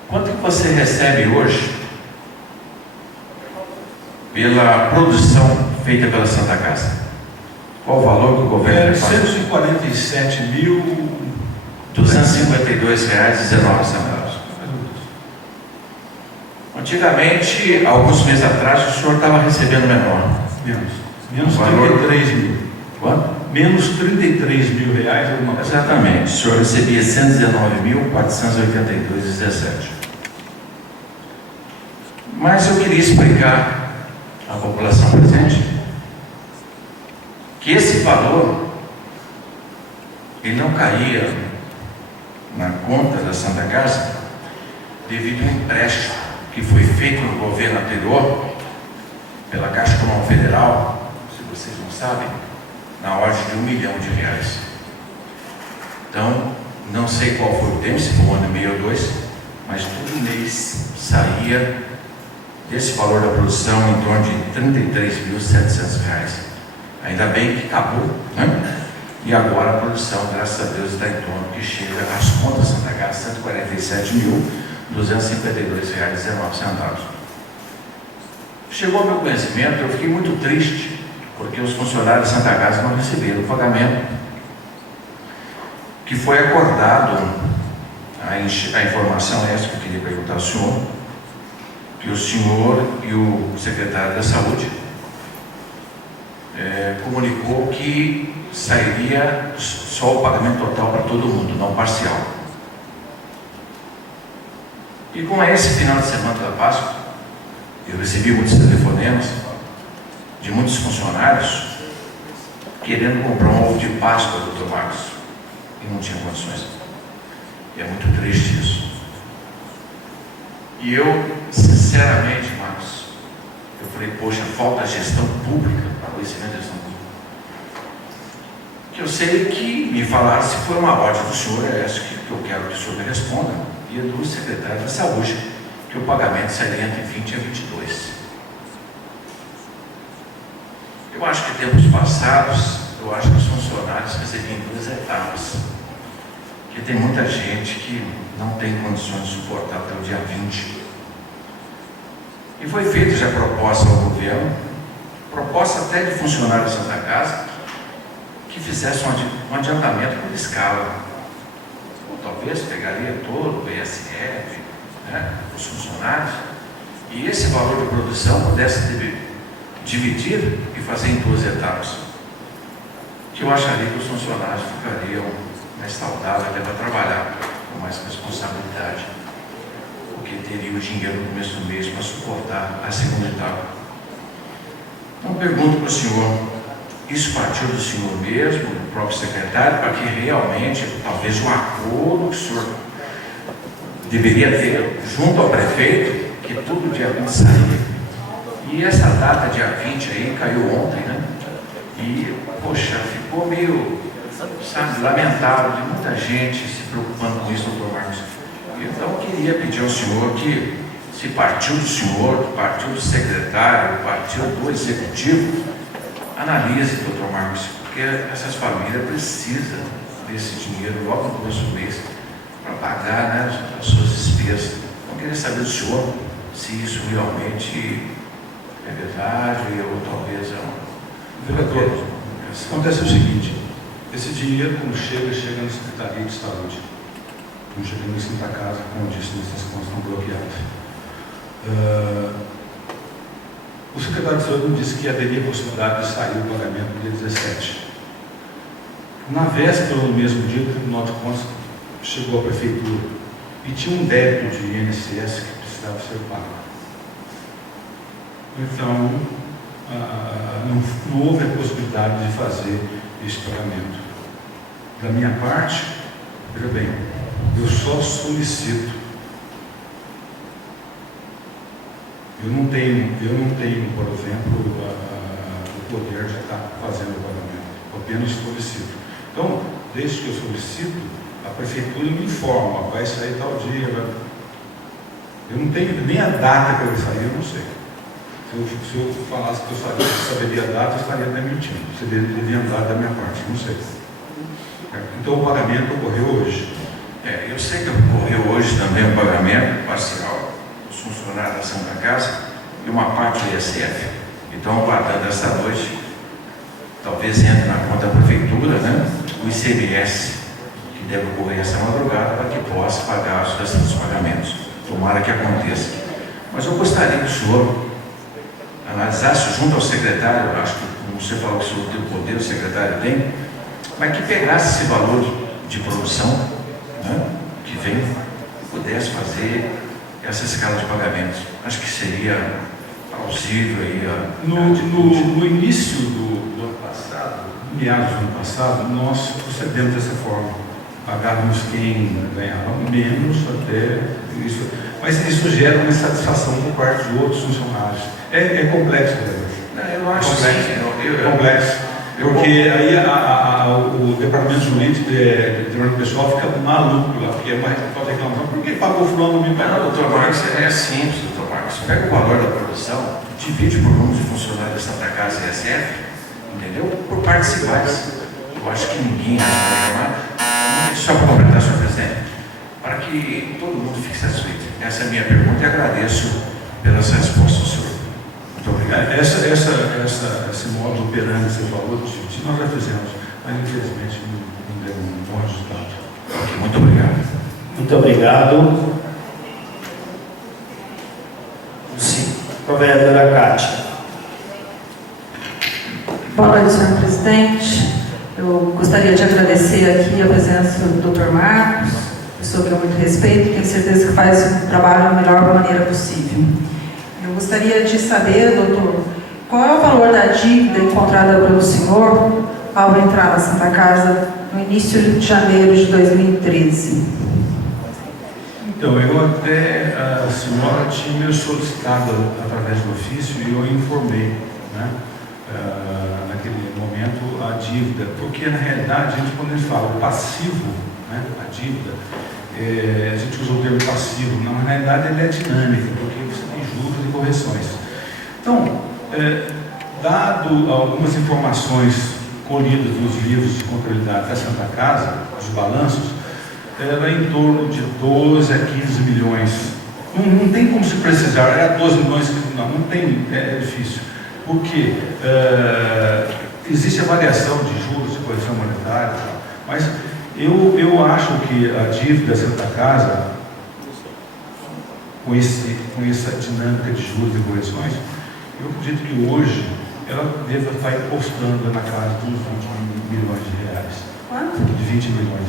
quanto que você recebe hoje pela produção feita pela Santa Casa? Qual o valor que o governo faz? R$252,19. Antigamente, alguns meses atrás, o senhor estava recebendo menor. Menos 33 mil. Quanto? Menos 33 mil reais. Exatamente. O senhor recebia 119.482,17. Mas eu queria explicar à população presente que esse valor ele não caía na conta da Santa Casa devido a um empréstimo que foi feito no governo anterior pela Caixa Econômica Federal, se vocês não sabem, na ordem de R$1 milhão. Então, não sei qual foi o tempo, se foi um ano e meio ou dois, mas todo mês saía desse valor da produção em torno de R$33.700. Ainda bem que acabou, né? E agora a produção, graças a Deus, está em torno que chega às contas da Santa Casa, R$147.252,19. Chegou ao meu conhecimento, eu fiquei muito triste, porque os funcionários da Santa Casa não receberam o pagamento que foi acordado. A informação é essa que eu queria perguntar ao senhor, que o senhor e o secretário da Saúde comunicou que sairia só o pagamento total para todo mundo, não parcial. E com esse final de semana da Páscoa, eu recebi muitos telefonemas de muitos funcionários querendo comprar um ovo de Páscoa, doutor Marcos, e não tinha condições. E é muito triste isso. E eu, sinceramente, Marcos, eu falei, poxa, falta gestão pública, conhecimento de gestão pública. Que eu sei que me falaram, se for uma ordem do senhor, é essa que eu quero que o senhor me responda, e do secretário da Saúde, que o pagamento seria entre 20 a 22. Eu acho que em tempos passados, eu acho que os funcionários recebiam em 2 etapas, porque tem muita gente que não tem condições de suportar até o dia 20. E foi feita já proposta ao governo, proposta até de funcionários da Santa Casa, que fizesse um adiantamento por escala. Ou talvez pegaria todo o BSF, né, os funcionários, e esse valor de produção pudesse dividir e fazer em 2 etapas. Que eu acharia que os funcionários ficariam mais saudáveis até para trabalhar com mais responsabilidade, porque teria o dinheiro no começo do mês para suportar a segunda etapa. Então pergunto para o senhor, isso partiu do senhor mesmo, do próprio secretário, para que realmente, talvez um acordo que o senhor deveria ter junto ao prefeito, que tudo dia 20 saía. E essa data, dia 20 aí, caiu ontem, né? E, poxa, ficou meio, sabe, lamentável de muita gente se preocupando com isso, doutor Marcos. Então eu queria pedir ao senhor que, se partiu do senhor, partiu do secretário, partiu do executivo, analise, doutor Marcos, porque essas famílias precisam desse dinheiro logo no começo do mês para pagar, né, as suas despesas. Então eu queria saber do senhor se isso realmente é verdade ou talvez é um... Vereador, Acontece o seguinte, esse dinheiro, quando chega na Secretaria de Saúde, não chega na Santa Casa, como eu disse, essas contas estão bloqueadas. O secretário de Saúde me disse que haveria possibilidade de sair o pagamento no dia 17. Na véspera, no mesmo dia, o Tribunal de Contas chegou à Prefeitura e tinha um débito de INSS que precisava ser pago. Então, não houve a possibilidade de fazer esse pagamento. Da minha parte, veja bem, eu só solicito. Eu não tenho, por exemplo, o poder de estar fazendo o pagamento. Eu apenas solicito. Então, desde que eu solicito, a Prefeitura me informa, vai sair tal dia. Eu não tenho nem a data que eu vou sair, eu não sei. Se eu falasse que eu saberia a data, eu estaria até mentindo. Você devia andar da minha parte, não sei. Então o pagamento ocorreu hoje. Eu sei que ocorreu hoje também o pagamento parcial dos funcionários da Santa Casa e uma parte do ISF. Então, aguardando essa noite, talvez entre na conta da Prefeitura, né, o ICMS, que deve ocorrer essa madrugada, para que possa pagar os restantes pagamentos. Tomara que aconteça. Mas eu gostaria que o senhor analisasse junto ao secretário, acho que, como você falou que o senhor tem o poder, o secretário tem, mas que pegasse esse valor de produção, né, que vem, pudesse fazer essa escala de pagamentos. Acho que seria plausível aí. No início do ano passado, meados do ano passado, nós procedemos dessa forma. Pagávamos quem ganhava menos até isso. Mas isso gera uma insatisfação por parte de outros funcionários. É complexo, né? Eu acho complexo. Porque aí o departamento jurídico, o departamento pessoal fica maluco lá, porque pode reclamar. Por que pagou fulano não me pagou? Não, doutor Marcos, é simples, doutor Marcos. Pega o valor da produção, divide por número de funcionários da Santa Casa e SF, entendeu? Por partes iguais. Eu acho que ninguém vai reclamar. Só para completar, senhor presidente, para que todo mundo fique satisfeito. Essa é a minha pergunta e agradeço pelas respostas, senhor. Muito obrigado. Esse modo operante que você falou, nós já fizemos, mas infelizmente não deu um bom resultado. Ok, muito obrigado. Muito obrigado. Sim, a vereadora Cátia. Boa noite, senhor presidente. Eu gostaria de agradecer aqui a presença do Dr. Marcos, pessoa que eu muito respeito, tenho certeza que faz o trabalho da melhor maneira possível. Eu gostaria de saber, doutor, qual é o valor da dívida encontrada pelo senhor ao entrar na Santa Casa no início de janeiro de 2013? Então, a senhora tinha me solicitado através do ofício e eu informei, né, naquele momento a dívida, porque na realidade, quando a gente fala o passivo, né, a dívida, a gente usa o termo passivo, na realidade ele é dinâmico, porque você tem juros e correções. Então, dado algumas informações colhidas nos livros de contabilidade da Santa Casa, os balanços, era em torno de 12 a 15 milhões. Não tem como se precisar, era 12 milhões, não tem, é difícil. Porque existe a variação de juros e correção monetária, mas eu acho que a dívida da Santa Casa, com essa dinâmica de juros e correções, eu acredito que hoje ela deva estar encostando na casa de uns 20 milhões de reais. Quanto? De 20 milhões.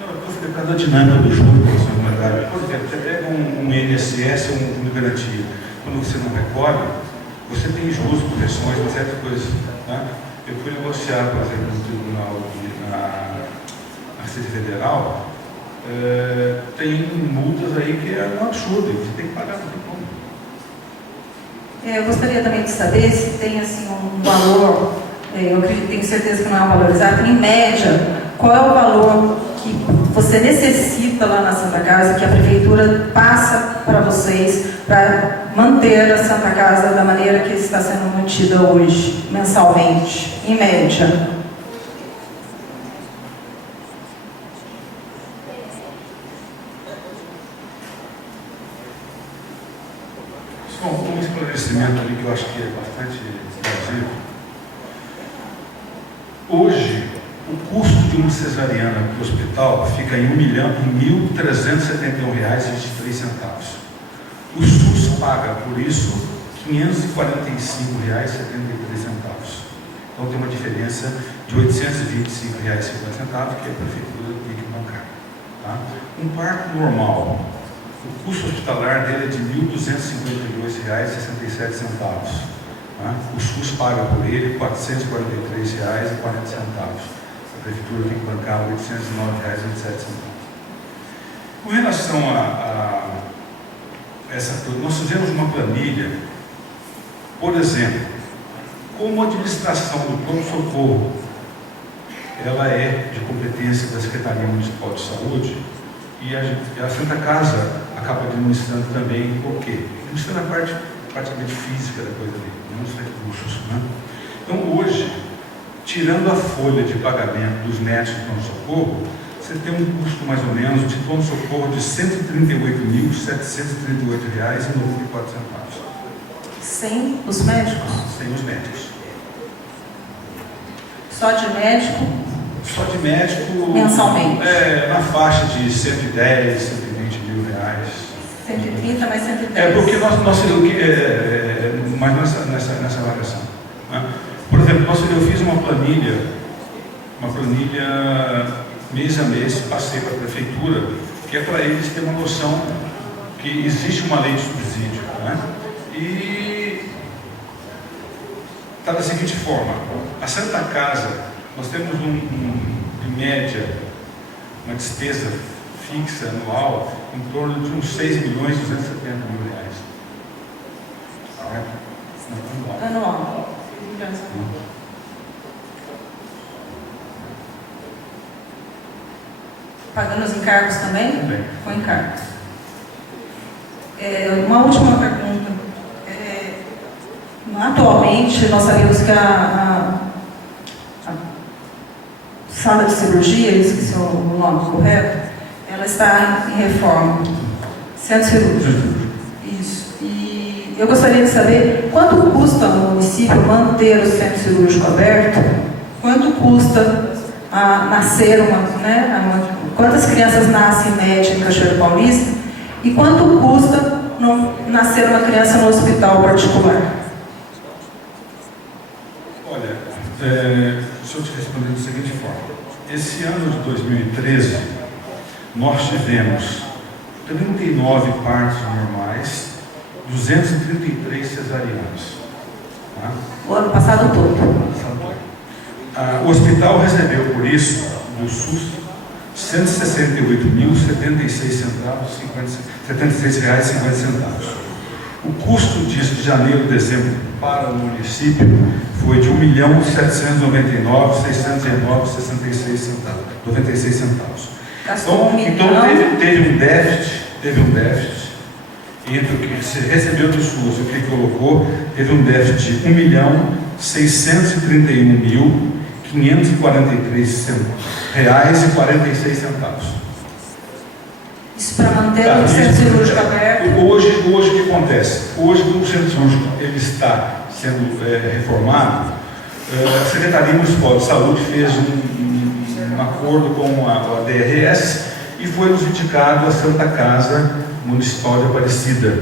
Não, por causa da dinâmica do juro e correção monetária. Por exemplo, você pega um INSS ou um fundo de garantia. Quando você não recolhe, você tem juros, correções, uma certa coisa. Tá? Eu fui negociar, por exemplo, no tribunal, na Receita Federal, tem multas aí que é um absurdo, você tem que pagar, não tem como. Eu gostaria também de saber se tem assim, um valor, eu tenho certeza que não é um valor exato, em média, qual é o valor que você necessita lá na Santa Casa, que a Prefeitura passa para vocês, para manter a Santa Casa da maneira que está sendo mantida hoje, mensalmente, em média? Bom, um esclarecimento ali que eu acho que é bastante plausível. Hoje, o custo de uma cesariana para o hospital fica em R$ 1.371,23. O SUS paga por isso R$ 545,73. Então tem uma diferença de R$ 825,50, que é a prefeitura tem que bancar. Tá? Um parto normal, o custo hospitalar dele é de R$ 1.252,67. Tá? O SUS paga por ele R$ 443,40. A prefeitura tem que bancar R$ 809,27. Com relação a essa coisa, nós fizemos uma planilha, por exemplo, como a administração do pronto-socorro, ela é de competência da Secretaria Municipal de Saúde, e a Santa Casa acaba administrando também o quê? Administrando a parte praticamente física da coisa ali, não os recursos, né? Então hoje, tirando a folha de pagamento dos médicos de pronto-socorro, você tem um custo mais ou menos de pronto-socorro de R$ 138.738,94. Sem os médicos? Sem os médicos. Só de médico? Só de médico. Mensalmente? Na faixa de 110, 120 mil reais. 130 mais 110. É porque mas nessa avaliação. Né? Por exemplo, eu fiz uma planilha mês a mês, passei para a prefeitura, que é para eles terem uma noção que existe uma lei de subsídio. Né? E está da seguinte forma: a Santa Casa, nós temos em média, uma despesa fixa anual em torno de uns R$ 6.270.000. Anual. Pagando os encargos também? Também. Com encargos. Uma última pergunta. Atualmente, nós sabemos que a sala de cirurgia, esqueci o nome correto, ela está em reforma. Centro cirúrgico. Isso. E eu gostaria de saber quanto custa no município manter o centro cirúrgico aberto, quanto custa nascer quantas crianças nascem em média em Cachoeiro Paulista e quanto custa nascer uma criança no hospital particular? Olha, deixa eu te responder da seguinte forma. Esse ano de 2013, nós tivemos 39 partos normais, 233 cesarianos. Tá? O ano passado todo. O hospital recebeu, por isso, do SUS, R$ 168.076,50. O custo disso de janeiro e dezembro para o município foi de R$ 1.799.619,96. Então teve um déficit entre o que se recebeu do SUS e o que colocou, teve um déficit de R$ 1.631.543,46. Isso para manter o centro cirúrgico aberto? Hoje o que acontece? Hoje, como o centro cirúrgico ele está sendo reformado, a Secretaria Municipal de Saúde fez um acordo com a DRS e foi nos indicado a Santa Casa Municipal de Aparecida,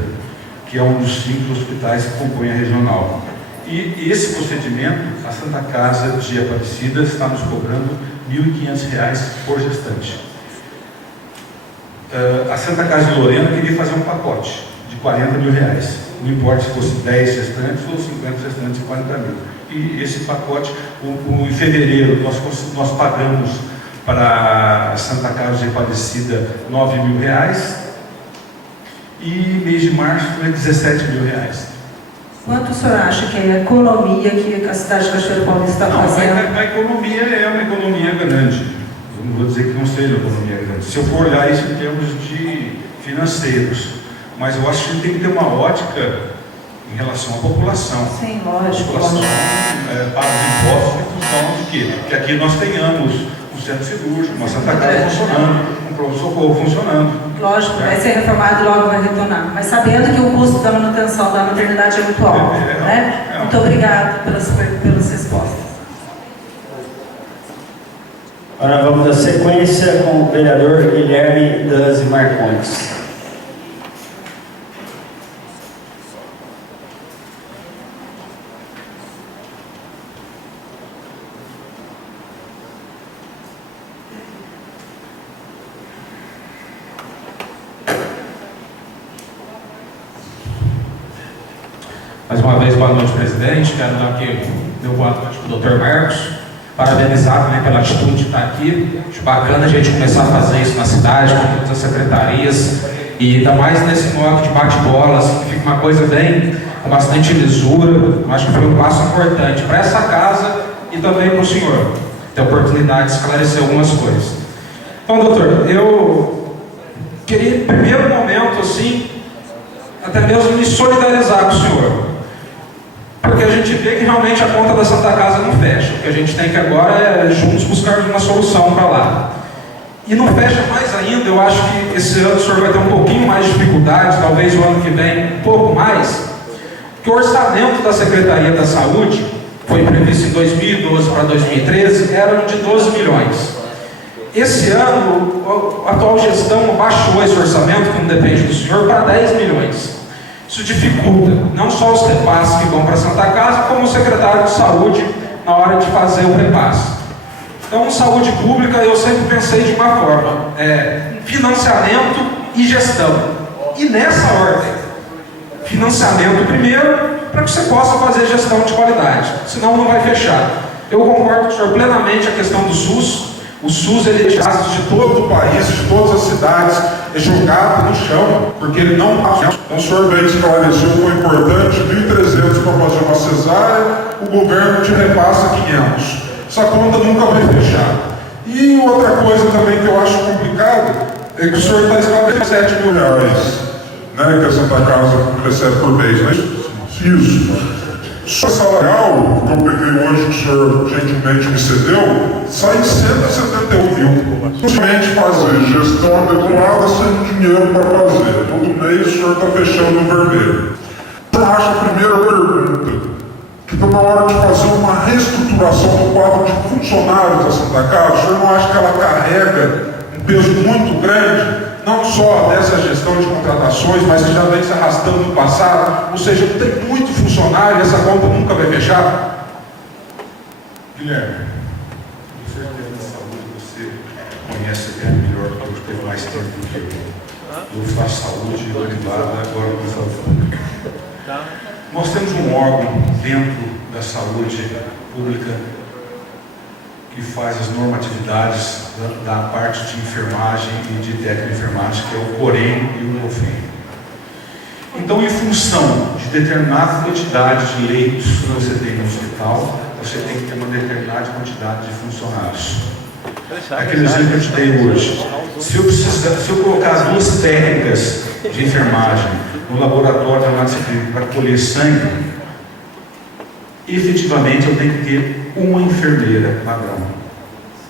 que é um dos 5 hospitais que compõem a regional. E esse procedimento, a Santa Casa de Aparecida está nos cobrando R$ 1.500 por gestante. A Santa Casa de Lorena queria fazer um pacote de R$ 40 mil. Não importa se fosse 10 gestantes ou 50 gestantes e 40 mil. E esse pacote, em fevereiro, nós pagamos para a Santa Casa de Aparecida R$ 9 mil. E mês de março foi R$ 17 mil. Quanto o senhor acha que é a economia que a cidade de Cachoeiro Paulista está fazendo? A economia é uma economia grande. Eu não vou dizer que não seja uma economia grande. Se eu for olhar isso em termos de financeiros, mas eu acho que tem que ter uma ótica em relação à população. Sim, lógico. A população paga os impostos em função de quê? Que aqui nós tenhamos um centro cirúrgico, uma Santa Casa funcionando, um pronto-socorro funcionando. Lógico, vai ser reformado e logo vai retornar. Mas sabendo que o custo da manutenção da maternidade é muito alto. Né? Muito obrigado pelas respostas. Agora vamos dar sequência com o vereador Guilherme Danzi Marcondes. Mais uma vez, boa noite, presidente. Quero dar aqui meu boa noite para o Dr. Marcos. Parabenizar também pela atitude de estar aqui. Acho bacana a gente começar a fazer isso na cidade, com todas as secretarias. E ainda mais nesse modo de bate-bola, assim, que fica uma coisa bem, com bastante lisura. Acho que foi um passo importante para essa casa e também para o senhor ter a oportunidade de esclarecer algumas coisas. Então, doutor, eu queria, em primeiro momento, assim, até mesmo me solidarizar com o senhor. Porque a gente vê que realmente a conta da Santa Casa não fecha. O que a gente tem que agora é juntos buscar uma solução para lá. E não fecha mais ainda, eu acho que esse ano o senhor vai ter um pouquinho mais de dificuldade, talvez o ano que vem um pouco mais, que o orçamento da Secretaria da Saúde, foi previsto em 2012 para 2013, era de 12 milhões. Esse ano, a atual gestão baixou esse orçamento, que não depende do senhor, para 10 milhões. Isso dificulta não só os repasses que vão para a Santa Casa, como o secretário de Saúde na hora de fazer o repasse. Então, saúde pública, eu sempre pensei de uma forma, financiamento e gestão. E nessa ordem, financiamento primeiro, para que você possa fazer gestão de qualidade, senão não vai fechar. Eu concordo com o senhor plenamente a questão do SUS. O SUS, ele de todo o país, de todas as cidades, é jogado no chão, porque ele não passa. Então, o senhor bem esclareceu, foi importante, 1.300 para fazer uma cesárea, o governo te repassa 500. Essa conta nunca vai fechar. E outra coisa também que eu acho complicado, é que o senhor está esclarecendo 7 mil reais, né, que a Santa Casa recebe por mês, né? Isso. O salarial que eu peguei hoje, que o senhor gentilmente me cedeu, sai em 171 mil. Simplesmente fazer gestão adequada sem dinheiro para fazer. Todo mês o senhor está fechando no vermelho. Eu acho a primeira pergunta, que está na hora de fazer uma reestruturação do quadro de funcionários da Santa Casa. O senhor não acha que ela carrega um peso muito grande? Não só dessa gestão de contratações, mas que já vem se arrastando no passado, ou seja, tem muito funcionário e essa conta nunca vai fechar? Guilherme, com certeza na saúde você conhece bem melhor, porque teve mais tempo do que eu. Eu faço saúde privada, agora com saúde pública. Nós temos um órgão dentro da saúde pública que faz as normatividades da parte de enfermagem e de técnica de enfermagem, que é o COREN e o COFEN. Então, em função de determinada quantidade de leitos que você tem no hospital, você tem que ter uma determinada quantidade de funcionários. Aquele exemplo que eu te dei hoje. Se eu colocar 2 técnicas de enfermagem no laboratório da análise clínica para colher sangue, efetivamente eu tenho que ter uma enfermeira padrão.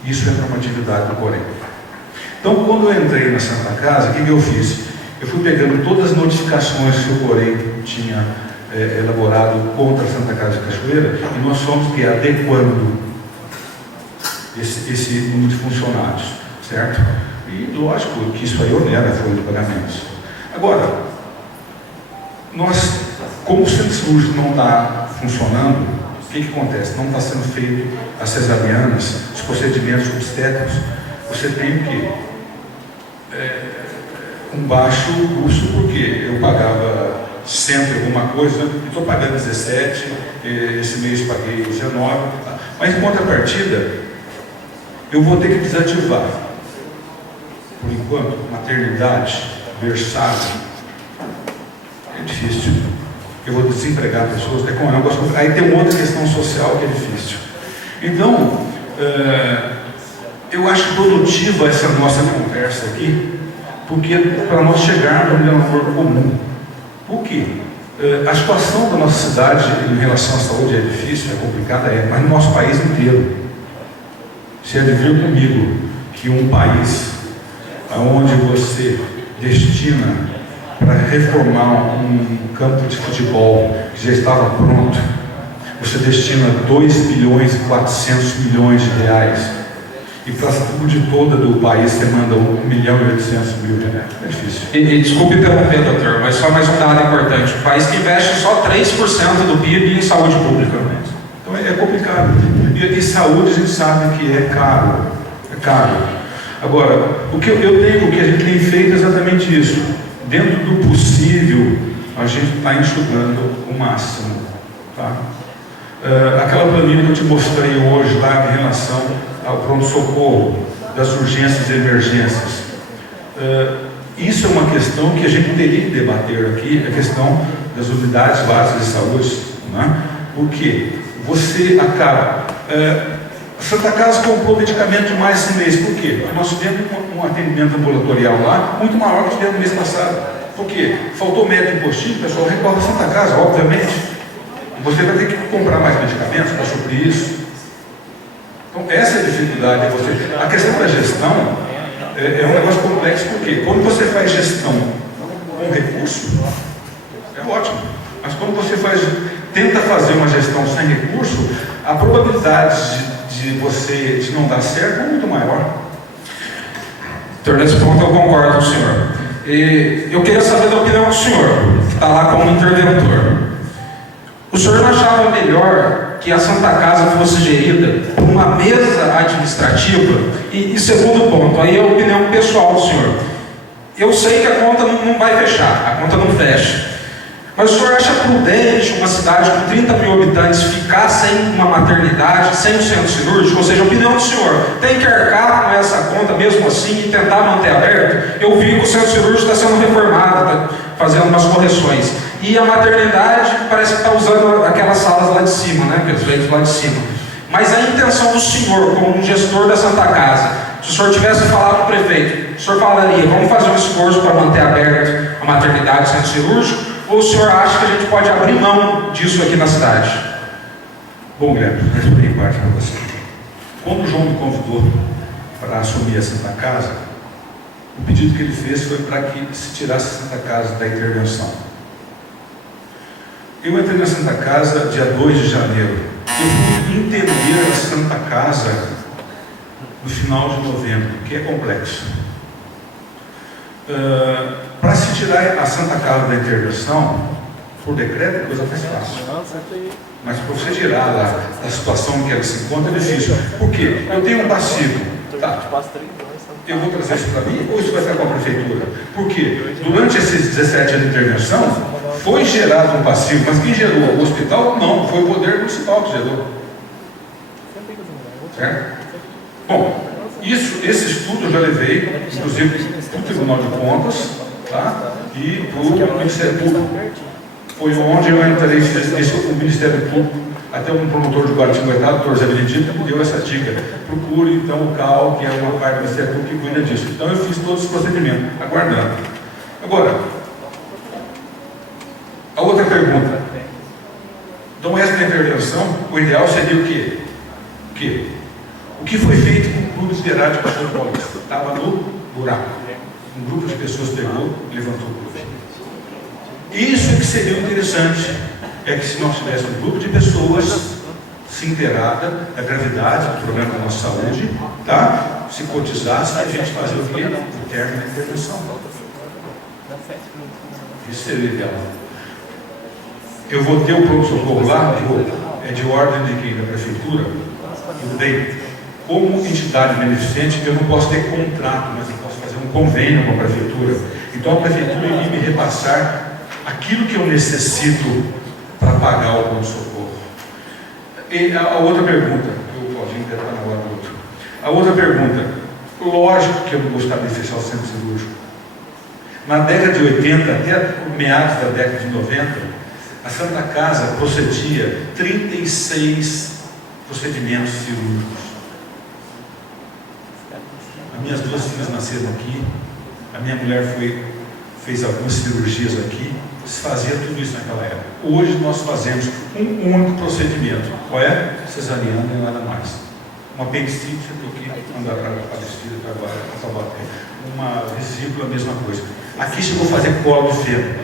Isso é a normatividade do COREN. Então, quando eu entrei na Santa Casa, o que eu fiz? Eu fui pegando todas as notificações que o COREN tinha elaborado contra a Santa Casa de Cachoeira, e nós fomos adequando esse número de funcionários, certo? E lógico que isso aí onera a folha de pagamentos. Agora, nós, como o centro cirúrgico não está funcionando, o que acontece? Não está sendo feito as cesarianas, os procedimentos obstétricos. Você tem o quê? Um baixo custo, porque eu pagava 100 e alguma coisa, e estou pagando 17, esse mês paguei 19, mas em contrapartida, eu vou ter que desativar, por enquanto, maternidade, berçário, é difícil. Eu vou desempregar pessoas, aí tem uma outra questão social que é difícil. Então, eu acho produtiva essa nossa conversa aqui, porque para nós chegarmos a um denominador comum. Por quê? A situação da nossa cidade em relação à saúde é difícil, é complicada, mas no nosso país inteiro. Você há de ver comigo que um país onde você destina para reformar um campo de futebol que já estava pronto, você destina 2 bilhões e 400 milhões de reais, e para a saúde toda do país você manda 1 milhão e 800 mil reais. É difícil. E desculpe interromper, doutor, mas só mais um dado importante. O país que investe só 3% do PIB em saúde pública. Então é complicado. E saúde a gente sabe que é caro. É caro. Agora, o que a gente tem feito é exatamente isso. Dentro do possível, a gente está enxugando o máximo. Tá? Aquela planilha que eu te mostrei hoje lá em relação ao pronto-socorro, das urgências e emergências. Isso é uma questão que a gente teria que debater aqui, a questão das unidades básicas de saúde. Né? Porque você acaba... a Santa Casa comprou medicamento demais esse mês. Por quê? Porque nós tivemos um atendimento ambulatorial lá muito maior que tivemos no mês passado. Por quê? Faltou médico em postinho, o pessoal recorre à Santa Casa, obviamente. Você vai ter que comprar mais medicamentos para suprir isso. Então, essa é a dificuldade. A questão da gestão é um negócio complexo, porque quando você faz gestão com recurso, é ótimo. Mas quando você tenta fazer uma gestão sem recurso, a probabilidade de não dar certo é muito maior. Doutor, nesse ponto eu concordo com o senhor. E eu queria saber da opinião do senhor, que está lá como interventor. O senhor não achava melhor que a Santa Casa fosse gerida por uma mesa administrativa? E segundo ponto, aí é a opinião pessoal do senhor. Eu sei que a conta não vai fechar, a conta não fecha. Mas o senhor acha prudente uma cidade com 30 mil habitantes ficar sem uma maternidade, sem um centro cirúrgico? Ou seja, a opinião do senhor, tem que arcar com essa conta mesmo assim e tentar manter aberto? Eu vi que o centro cirúrgico está sendo reformado, está fazendo umas correções. E a maternidade parece que está usando aquelas salas lá de cima, né? Aqueles leitos lá de cima. Mas a intenção do senhor, como um gestor da Santa Casa, se o senhor tivesse falado com o prefeito, o senhor falaria, vamos fazer um esforço para manter aberto a maternidade e o centro cirúrgico? Ou o senhor acha que a gente pode abrir mão disso aqui na cidade? Bom, Guilherme, responder em parte para você. Quando o João me convidou para assumir a Santa Casa, o pedido que ele fez foi para que se tirasse a Santa Casa da intervenção. Eu entrei na Santa Casa dia 2 de janeiro. Eu fui entender a Santa Casa no final de novembro, que é complexo. Para se tirar a Santa Casa da intervenção, por decreto, é coisa mais fácil. Mas para você tirar lá da situação em que ela se encontra, é difícil. Por quê? Eu tenho um passivo. Tá. Eu vou trazer isso para mim ou isso vai ficar com a prefeitura? Por quê? Durante esses 17 anos de intervenção, foi gerado um passivo, mas quem gerou? O hospital? Não, foi o poder municipal que gerou. Certo? Bom, esse estudo eu já levei, inclusive, para o Tribunal de Contas, tá? E para o Ministério Público. Foi onde eu entrei, o Ministério Público, até um promotor de Guaratinguetá, o doutor Zé Benedito, me deu essa dica. Procure, então, o CAL, que é uma parte do Ministério Público que cuida disso. Então, eu fiz todos os procedimentos, aguardando. Agora, a outra pergunta. Então, essa intervenção, o ideal seria o quê? O que foi feito com o Clube Liderado de Pastor Paulista? Estava no buraco. Um grupo de pessoas pegou e levantou o clube. Isso é que seria interessante. É que se nós tivéssemos um grupo de pessoas se inteirada da gravidade do problema da nossa saúde, tá? Se cotizasse, a gente fazer o quê? O término da intervenção. Isso seria ideal. Eu vou ter o pronto-socorro lá, é de ordem de quem? Da prefeitura? Tudo bem. Como entidade beneficente, eu não posso ter contrato, mas eu posso fazer um convênio com a prefeitura. Então a prefeitura iria me repassar aquilo que eu necessito para pagar o pronto-socorro. E a outra pergunta, o Claudinho deve estar na hora do outro. A outra pergunta, lógico que eu não vou estabelecer o centro cirúrgico. Na década de 80, até meados da década de 90, a Santa Casa procedia 36 procedimentos cirúrgicos. As minhas duas filhas nasceram aqui, a minha mulher fez algumas cirurgias aqui, se fazia tudo isso naquela época. Hoje nós fazemos um único procedimento. Qual é? Cesariana e nada mais. uma apendicite, eu estou aqui, andar para Palestina, trabalhar para Taubaté. Uma vesícula, a mesma coisa. Aqui chegou a fazer colo de fêmea.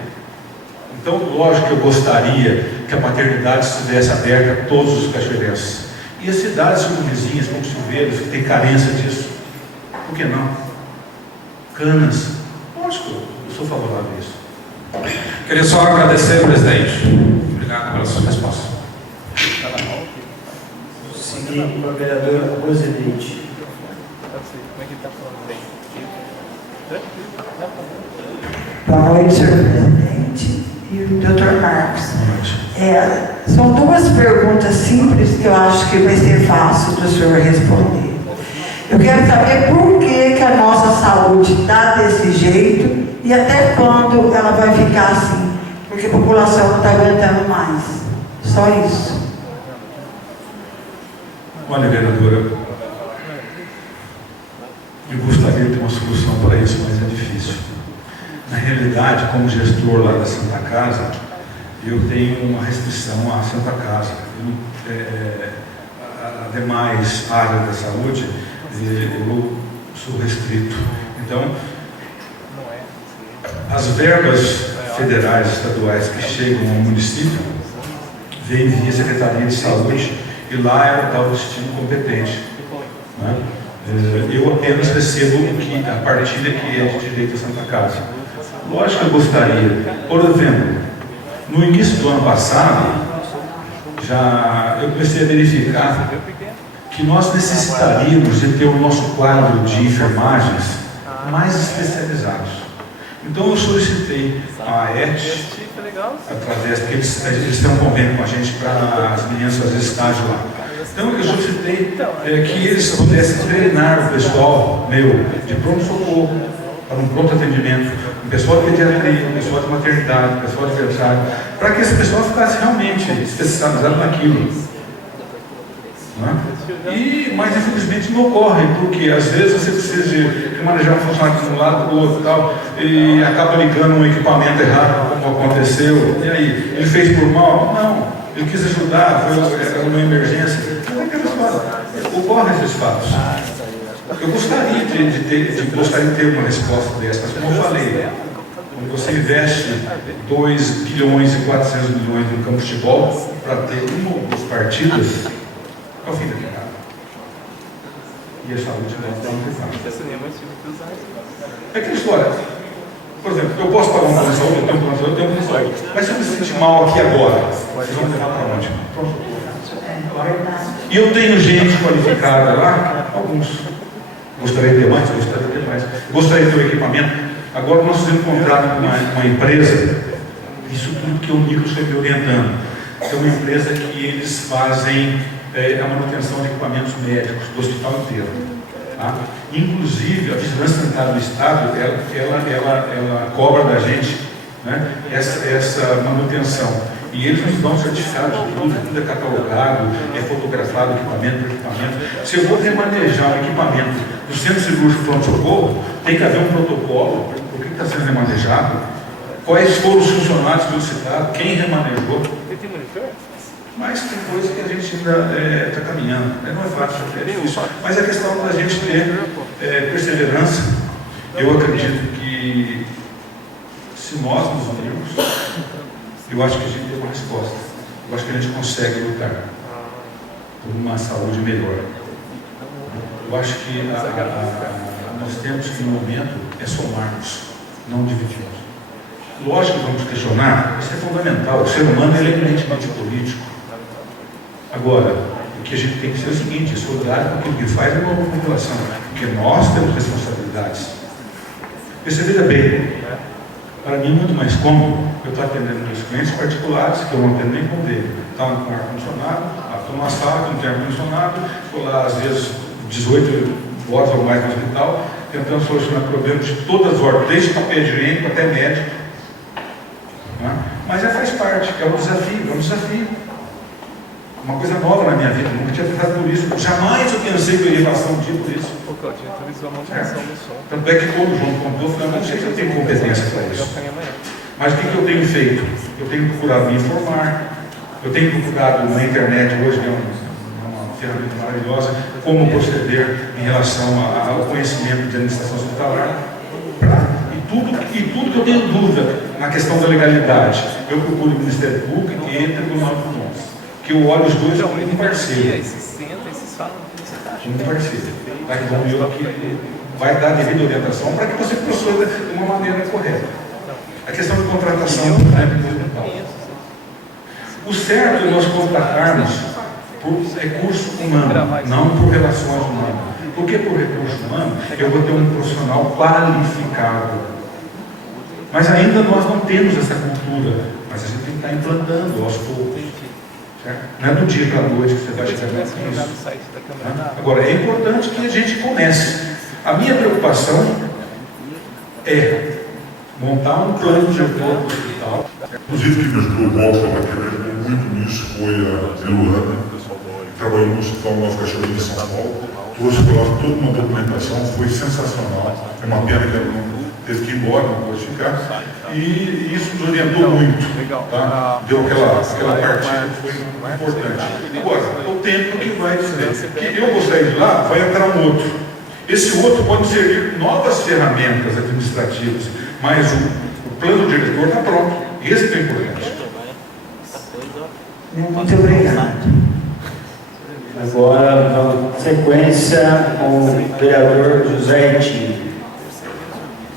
Então, lógico que eu gostaria que a maternidade estivesse aberta a todos os cachoeirenses. E as cidades circunvizinhas, como Silveiros, que tem carência disso. Por que não? Canas. Lógico, eu sou favorável a isso. Queria só agradecer, presidente. Obrigado pela sua resposta. Seguir com a vereadora Rosineide. Boa noite, senhor presidente e o Dr. Marcos. São duas perguntas simples que eu acho que vai ser fácil do senhor responder. Eu quero saber por que a nossa saúde está desse jeito e até quando ela vai ficar assim, porque a população não está aguentando mais. Só isso. Olha, vereadora, eu gostaria de ter uma solução para isso, mas é difícil. Na realidade, como gestor lá da Santa Casa, eu tenho uma restrição à Santa Casa. A demais áreas da saúde, eu sou restrito. Então, as verbas federais e estaduais que chegam ao município vêm via Secretaria de Saúde e lá é o tal destino competente. Né? Eu apenas recebo a partilha que é de direito à Santa Casa. Lógico que eu gostaria, por exemplo, no início do ano passado, eu comecei a verificar que nós necessitaríamos de ter o nosso quadro de enfermagens mais especializados. Então eu solicitei a AET, através que eles têm um convênio com a gente para as meninas fazer estágio lá. Então eu solicitei que eles pudessem treinar o pessoal meu de pronto-socorro, para um pronto atendimento, o pessoal de pediatria, o pessoal de maternidade, o pessoal de berçário, para que esse pessoal ficasse realmente especializado naquilo. Mas infelizmente não ocorre, porque às vezes você precisa de manejar um funcionário de um lado para o outro tal, e acaba ligando um equipamento errado, como aconteceu, e aí, ele fez por mal? Não, ele quis ajudar, foi uma emergência. Mas é aquela história, ocorrem esses fatos. Eu gostaria de ter uma resposta dessa, mas como eu falei, quando você investe 2 bilhões e 400 milhões no campo de futebol para ter uma ou duas partidas, é o fim da picada. E a saúde não tem fácil. É aquela história. Por exemplo, eu posso pagar um plano de saúde, eu tenho um plano de saúde, eu tenho um plano de saúde. Mas se eu me sentir mal aqui agora, vocês vão levar para onde? E eu tenho gente qualificada lá, alguns. Gostaria de ter mais, gostaria de ter mais. Gostaria de ter o equipamento. Agora nós fizemos um contrato com uma empresa, isso tudo que o Nicolas foi me orientando. É uma empresa que eles fazem a manutenção de equipamentos médicos do hospital inteiro. Tá? Inclusive, a Vigilância Sanitária do Estado, ela cobra da gente, né, essa manutenção. E eles nos dão um certificado de tudo é catalogado, é fotografado equipamento por equipamento. Se eu vou remanejar o equipamento do Centro Cirúrgico Pronto-Socorro, tem que haver um protocolo, por que está sendo remanejado, quais foram os funcionários que eu citado, quem remanejou. Mas tem coisa que a gente ainda está caminhando. Não é fácil, é difícil. Mas a questão da gente ter perseverança, eu acredito que se nós nos unirmos, eu acho que a gente tem uma resposta. Eu acho que a gente consegue lutar por uma saúde melhor. Eu acho que nós temos que, no momento, somarmos, não dividirmos. Lógico que vamos questionar, isso é fundamental. O ser humano é eminentemente político. Agora, o que a gente tem que ser é o seguinte: solidário com aquilo que faz é uma população, porque nós temos responsabilidades. Você veja bem, para mim é muito mais cômodo eu estar atendendo meus clientes particulares, que eu não atendo nem com dele. Está com ar-condicionado, estou numa sala que não tem ar-condicionado, estou lá às vezes 18 horas ou mais no hospital, tentando solucionar problemas de todas as ordens, desde papel higiênico até médico. Mas faz parte, é um desafio. Uma coisa nova na minha vida, nunca tinha pensado por isso. Jamais eu pensei que eu ia passar um dia por isso. Tanto é que quando o João contou, eu falei, não sei se eu tenho competência para isso. Mas o que eu tenho feito? Eu tenho procurado me informar, eu tenho procurado na internet, hoje é uma ferramenta maravilhosa, como proceder em relação ao conhecimento de administração hospitalar. E tudo que eu tenho dúvida na questão da legalidade, eu procuro o Ministério Público e o Tribunal de Contas, que eu olho os dois como um parceiro. Um parceiro. Que vai dar devida orientação para que você proceda de uma maneira correta. A questão de contratação é fundamental. O certo é nós contratarmos por recurso humano, não por relações humanas. Porque por recurso humano eu vou ter um profissional qualificado. Mas ainda nós não temos essa cultura, mas a gente tem que estar implantando aos poucos. Certo? Não é do dia para a noite que você vai chegar nisso. Agora, é importante que a gente comece. A minha preocupação é montar um plano de apoio do hospital. Inclusive, que me ajudou muito nisso foi a Luana, que trabalhou no Hospital Nova Cachoeira de São Paulo. Trouxe para lá toda uma documentação, foi sensacional. É uma pena que ela não teve que ir embora, não pôde ficar. E isso nos orientou muito. Tá? Deu aquela partida que foi importante. Agora, o tempo que vai dizer que eu vou sair de lá, vai entrar um outro. Esse outro pode servir novas ferramentas administrativas, mas o plano diretor está pronto. Esse que é importante. Muito obrigado. Agora, na sequência, com o vereador José Etinho.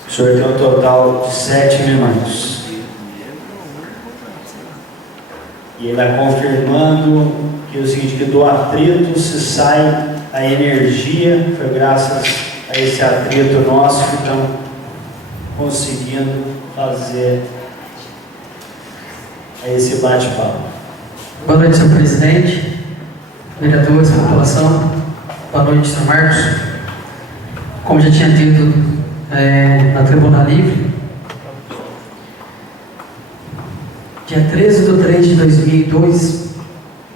O senhor tem um total de 7 minutos. E ele está confirmando que é o seguinte, que do atrito se sai a energia, foi graças a esse atrito nosso que estamos conseguindo fazer esse bate-papo. Boa noite, senhor presidente, vereadores, população. Boa noite, senhor Marcos. Como já tinha dito na Tribuna Livre, dia 13 de 3 de 2002,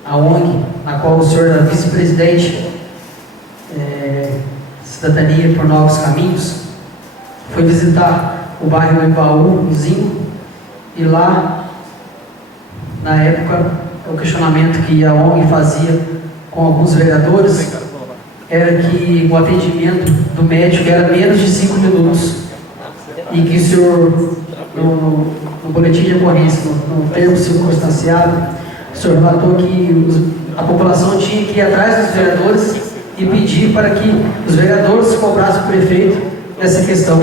a ONG, na qual o senhor era vice-presidente, Cidadania por Novos Caminhos, foi visitar o bairro do Ibaúzinho, e lá, na época, o questionamento que a ONG fazia com alguns vereadores era que o atendimento do médico era menos de 5 minutos e que o senhor, no boletim de ocorrência, no termo circunstanciado, o senhor relatou que a população tinha que ir atrás dos vereadores e pedir para que os vereadores cobrassem o prefeito nessa questão.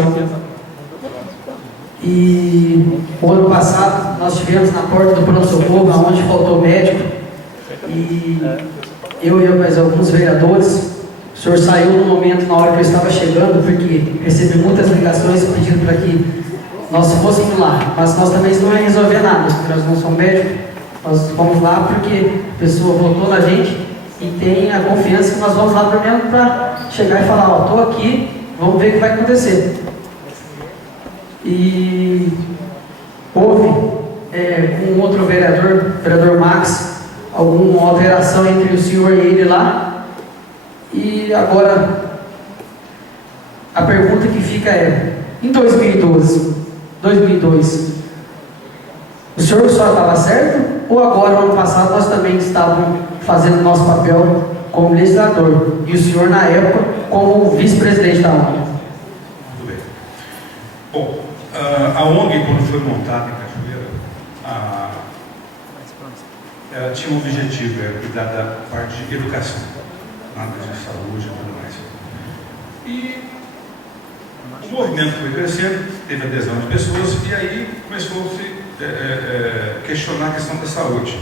E o ano passado nós tivemos na porta do pronto-socorro, onde faltou médico, e eu e mais alguns vereadores, o senhor saiu no momento, na hora que eu estava chegando, porque recebi muitas ligações pedindo para que nós fôssemos lá, mas nós também não ia resolver nada, porque nós não somos médicos, nós vamos lá porque a pessoa votou na gente e tem a confiança que nós vamos lá primeiro para chegar e falar, ó, estou aqui, vamos ver o que vai acontecer. E houve com um outro vereador Max, alguma alteração entre o senhor e ele lá. E agora a pergunta que fica é, em 2002, o senhor só estava certo? Ou agora, no ano passado, nós também estávamos fazendo nosso papel como legislador, e o senhor na época como vice-presidente da ONG? Muito bem. Bom, a ONG, quando foi montada em Cachoeira, ela tinha um objetivo, era cuidar da parte de educação, nada de saúde e tudo mais. E o movimento foi crescendo, teve adesão de pessoas, e aí começou a se questionar a questão da saúde.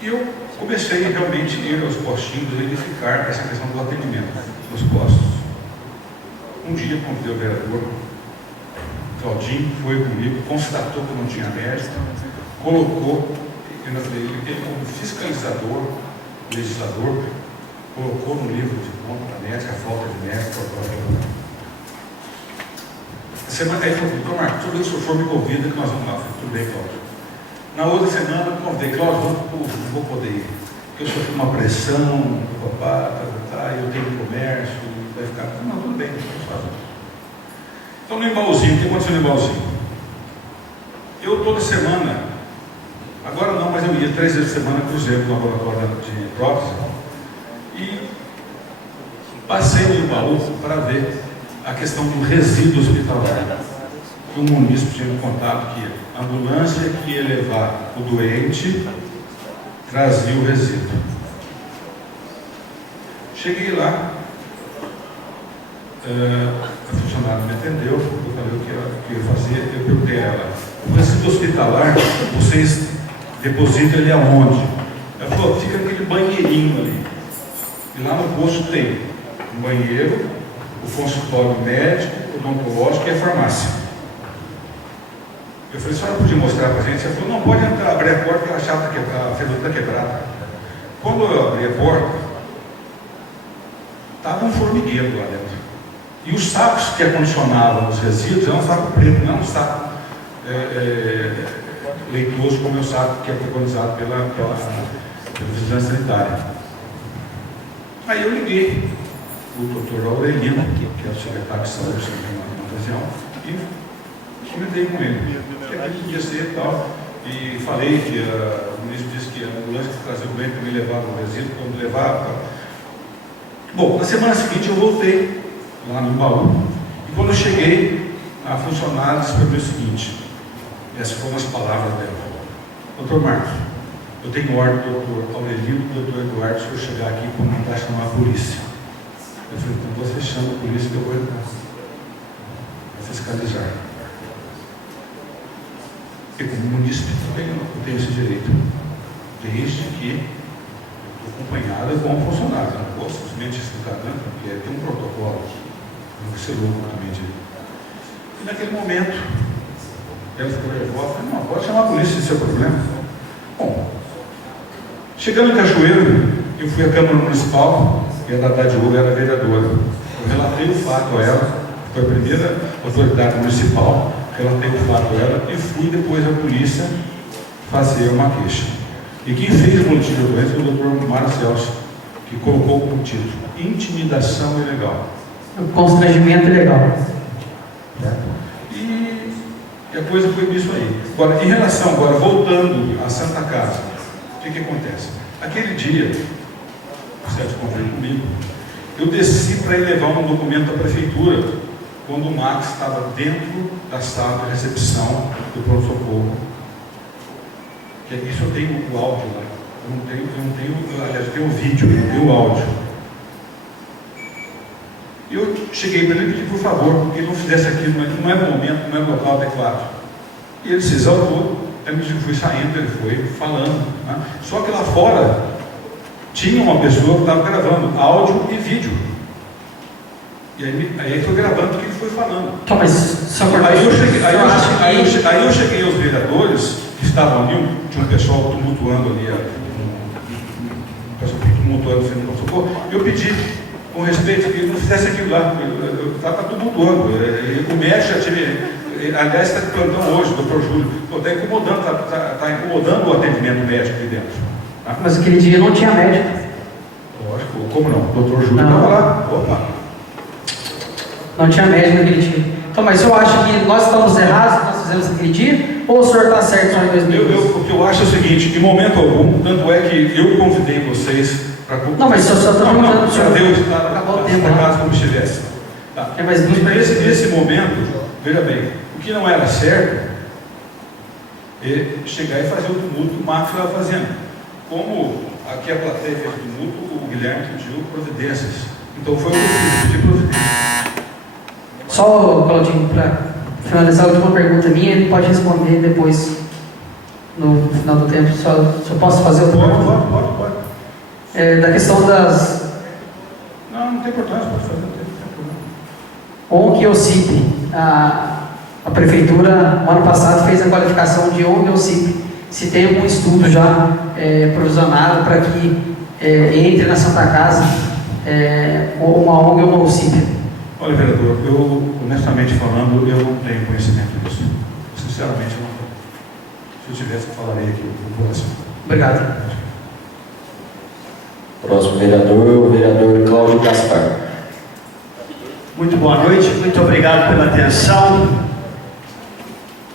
E eu comecei realmente a ir aos postinhos, verificar essa questão do atendimento nos postos. Um dia, convidei o vereador Claudinho, foi comigo, constatou que não tinha médico, colocou, ele como fiscalizador, legislador, colocou no livro de conta da médica, a falta de médico. Semana aí falou, doutor Marcos, toda vez que o senhor for me convida que nós vamos lá. Falei, tudo bem, Cláudio. Na outra semana eu convidei, Cláudio, não vou poder ir, porque eu sofri uma pressão, eu tenho comércio, vai ficar. Não, tudo bem, vamos fazer. Então no Embalzinho, o que aconteceu no Embalzinho? Eu toda semana Agora não, mas eu ia 3 vezes por semana, cruzei no laboratório de prótese e passei no baú para ver a questão do resíduo hospitalar. O munícipe tinha me contado que a ambulância que ia levar o doente trazia o resíduo. Cheguei lá, a funcionária me atendeu, eu falei o que eu fazia, eu perguntei a ela, o resíduo hospitalar, vocês depositam ele aonde? Ela falou, fica aquele banheirinho ali. E lá no posto tem um banheiro, o consultório médico, odontológico e a farmácia. Eu falei, a senhora podia mostrar para a gente? Ela falou, não, pode entrar, abrir a porta, que a chave está quebrada, a fedora está quebrada. Quando eu abri a porta, estava um formigueiro lá dentro. E os sacos que acondicionavam os resíduos eram um saco preto, não um saco leitoso, como é o saco que é preconizado pela vigilância sanitária. Aí eu liguei o doutor Aurelino, que é o secretário de saúde na ocasião, e comentei com ele que aquilo podia ser e tal. E falei que o ministro disse que a ambulância que trazia o doente também levava o resíduo, quando levava. Bom, na semana seguinte eu voltei lá no baú, e quando eu cheguei, a funcionária disse para mim o seguinte, essas foram as palavras dela: doutor Marcos, eu tenho ordem do doutor Aurelino e do doutor Eduardo, se eu chegar aqui para mandar chamar a polícia. Eu falei, então você chama a polícia que eu vou entrar, vou fiscalizar. E como munícipe eu tenho esse direito, desde que acompanhada com um funcionário. Não posso simplesmente explicar tanto, porque tem um protocolo, não ser louco também de. E naquele momento, ela ficou nervosa, falei, não, pode chamar a polícia se é problema. Bom, chegando em Cachoeiro, eu fui à Câmara Municipal, e a Dada Diogo era a vereadora. Eu relatei o fato a ela, foi a primeira autoridade municipal, relatei o fato a ela e fui depois à polícia fazer uma queixa. E quem fez o boletim de ocorrência foi o doutor Mário Celso, que colocou como título intimidação ilegal. Constrangimento ilegal. E a coisa foi nisso aí. Agora, em relação, agora, voltando à Santa Casa, o que acontece? Aquele dia, o Sérgio conversou comigo, eu desci para ir levar um documento à prefeitura, quando o Max estava dentro da sala de recepção do pronto-socorro. Isso eu tenho o áudio lá. Eu não tenho, aliás, eu tenho o vídeo, eu não tenho o áudio. Eu cheguei para ele e pedi, por favor, que ele não fizesse aquilo, não é o momento, não é o local adequado. E ele se exaltou, aí me fui saindo, ele foi falando. Né? Só que lá fora tinha uma pessoa que estava gravando áudio e vídeo. E aí ele foi gravando o que ele foi falando. Tá, mas só por aí eu cheguei aos vereadores que estavam ali, tinha um pessoal tumultuando ali, um pessoal tumultuando frente ao socorro. Eu pedi, com respeito, que ele não fizesse aquilo lá. Eu estava tumultuando. O médico já tive, aliás, está de plantão hoje, o doutor Júlio. Está incomodando, tá incomodando o atendimento médico aqui dentro. Tá? Mas aquele dia não tinha médico. Lógico, como não? O doutor Júlio estava lá. Opa! Não tinha médico naquele dia. Então, mas o senhor acha que nós estamos errados que nós fizemos aquele dia? Ou o senhor está certo só em 2012? O que eu acho é o seguinte, em momento algum, tanto é que eu convidei vocês para... Não, mas só está perguntando para o senhor. Deus acabou o tempo, casa como estivesse. Tá. Mas nesse momento, veja bem, o que não era certo é chegar e fazer o tumulto que o Marcos estava fazendo. Como aqui a plateia fez o tumulto, o Guilherme pediu providências. Então foi o que eu fiz, pedi providências. Só, Claudinho, para finalizar a última pergunta minha, ele pode responder depois, no final do tempo. Só posso fazer outra pergunta? Pode. Da questão das... Não tem importância, pode fazer, não tem problema. ONG e OCIP. A prefeitura, no ano passado, fez a qualificação de ONG e OCIP. Se tem algum estudo já provisionado para que entre na Santa Casa uma ONG ou uma OCIP? Olha, vereador, eu, honestamente falando, eu não tenho conhecimento disso. Sinceramente, eu não tenho. Se eu tivesse, eu falaria aqui com o coração. Obrigado. Próximo vereador, o vereador Cláudio Gaspar. Muito boa noite, muito obrigado pela atenção.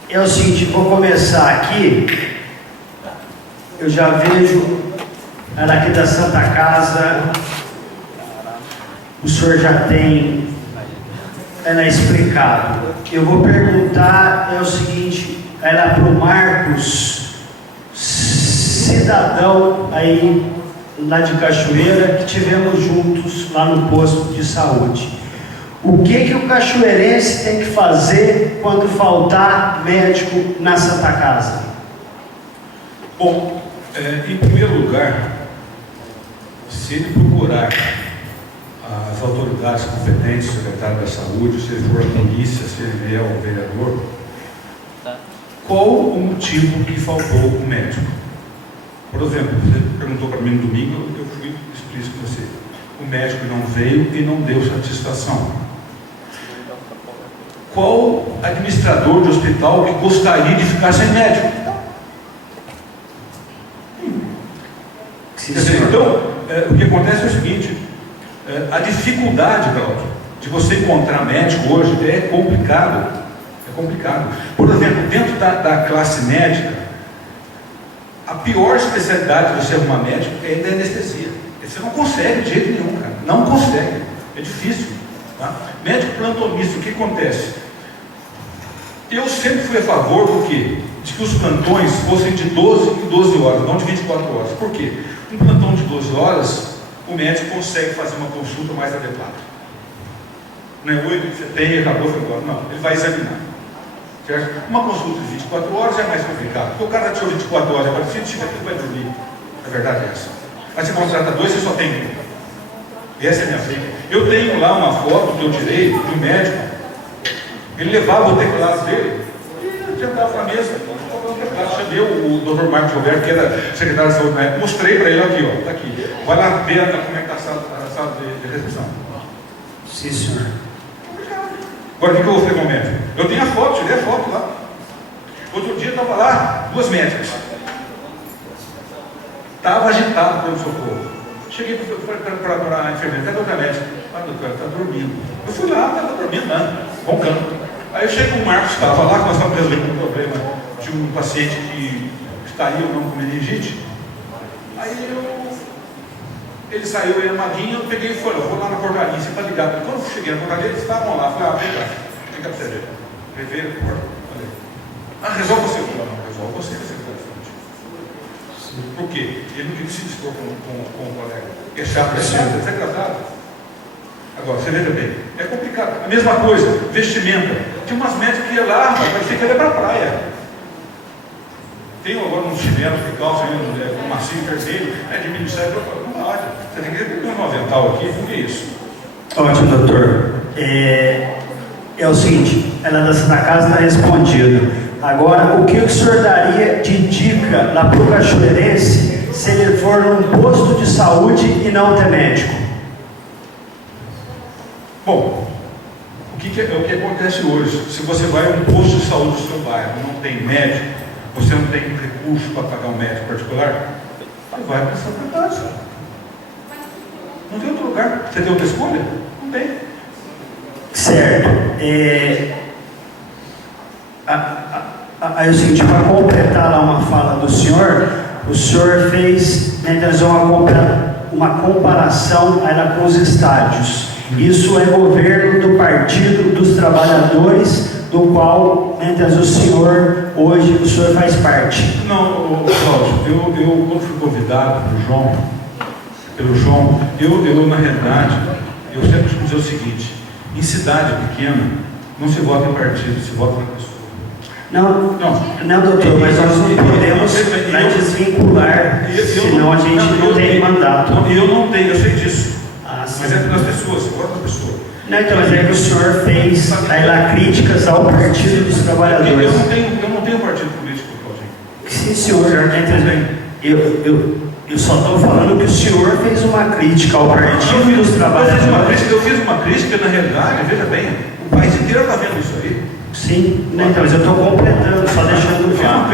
É o seguinte, vou começar aqui eu já vejo ela aqui da Santa Casa, o senhor já tem ela explicado. Eu vou perguntar, é o seguinte, ela para o Marcos, cidadão aí lá de Cachoeira, que tivemos juntos lá no posto de saúde. O que o cachoeirense tem que fazer quando faltar médico na Santa Casa? Bom, em primeiro lugar, se ele procurar as autoridades competentes, o secretário da saúde, se ele for a polícia, se ele vier ao vereador, qual o motivo que faltou o médico? Por exemplo, você perguntou para mim no domingo, eu fui explícito com você. O médico não veio e não deu satisfação. Qual administrador de hospital que gostaria de ficar sem médico? Então, o que acontece é o seguinte, a dificuldade, Cláudio, de você encontrar médico hoje é complicado. É complicado. Por exemplo, dentro da classe médica, a pior especialidade de você arrumar médico é a anestesia. Você não consegue de jeito nenhum, cara. Não consegue. É difícil. Tá? Médico plantonista, o que acontece? Eu sempre fui a favor do quê? De que os plantões fossem de 12 em 12 horas, não de 24 horas. Por quê? Um plantão de 12 horas, o médico consegue fazer uma consulta mais adequada. Não é 8 que você tem e acabou, foi embora. Não, ele vai examinar. Certo? Uma consulta de 24 horas é mais complicado. Porque o cara tirou 24 horas, agora se tiver tempo vai dormir. A verdade é essa. Mas você contrata 2, você só tem 1. Essa é a minha briga. Eu tenho lá uma foto que eu tirei de um médico. Ele levava o teclado dele e sentava na mesa. Chamei o Dr. Marcos Roberto, que era secretário de saúde na época, mostrei para ele aqui, ó, está aqui. Vai lá ver como é que está a sala de recepção. Sim, senhor. Agora o que eu vou fazer com o médico? Eu tenho a foto, tirei a foto lá. Outro dia estava lá, 2 médicas. Estava agitado pelo socorro. Cheguei para a enfermeira, cadê outra médica? Ah, doutora, está dormindo. Eu fui lá, estava dormindo, né? Roncando. Aí eu cheguei com o Marcos, estava lá, que nós estávamos resolvendo um problema de um paciente que estaria ou não com meningite. Aí ele saiu aí na maguinha, eu peguei e falei, eu vou lá na portaria, você está ligado. Quando eu cheguei na portaria, eles estavam lá. Falei, vem cá pra você ver. Veio a porta. Falei, resolve você. Eu falei, não, resolve você, secretário de saúde. Por quê? Ele não queria se dispor com o colega. É chato, é desagradável. Agora, você veja bem, é complicado. A mesma coisa, vestimenta. Tinha umas médicas que iam lá, mas parecia que ia para a praia. Tem agora uns chinelos de calça, um macio vermelho, diminuição, não pode. Você tem que ter um avental aqui, por que isso? Ótimo, doutor. É o seguinte, ela da Santa Casa está respondido. Agora, o que o senhor daria de dica lá para o cachoeirense se ele for num posto de saúde e não ter médico? Bom, o que acontece hoje? Se você vai a um posto de saúde do seu bairro, não tem médico, você não tem recurso para pagar um médico particular, você vai para a Santa Casa. Não tem outro lugar. Você tem outra escolha? Não tem. Certo. Aí é o seguinte, para completar lá uma fala do senhor, o senhor fez uma comparação aí lá com os estádios. Isso é governo do Partido dos Trabalhadores, do qual, o senhor, hoje, o senhor faz parte. Não, Cláudio, eu quando fui convidado pelo João, eu na realidade, eu sempre costumo dizer o seguinte, em cidade pequena, não se vota em partido, se vota na pessoa. Não, doutor, mas nós não podemos desvincular, senão a gente não tem mandato. Eu não tenho, eu sei disso. Mas é das pessoas, você vota na pessoa. Não, então, mas é que o senhor fez aí lá críticas ao Partido dos Trabalhadores. Eu não tenho partido político, Claudinho. Sim, senhor. Eu só estou falando que o senhor fez uma crítica ao Partido dos Trabalhadores. Eu fiz uma crítica, na realidade, veja bem, o país inteiro está vendo isso aí. Sim, então, mas eu estou completando, só deixando claro.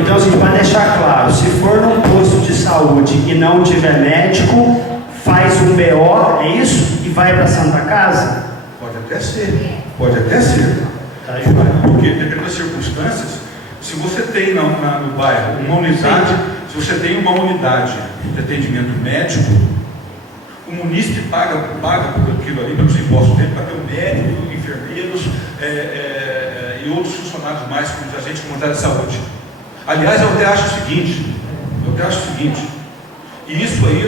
Então a gente vai deixar claro, se for num posto de saúde e não tiver médico, faz um BO, é isso? E vai para a Santa Casa? Pode até ser. Porque, dependendo das circunstâncias, Se você tem no bairro uma unidade, se você tem uma unidade de atendimento médico, o munícipe paga por aquilo ali, pelos impostos dele, para ter um médico, enfermeiros e outros funcionários mais, como os agentes comunitários de saúde. Aliás, eu até acho o seguinte, e isso aí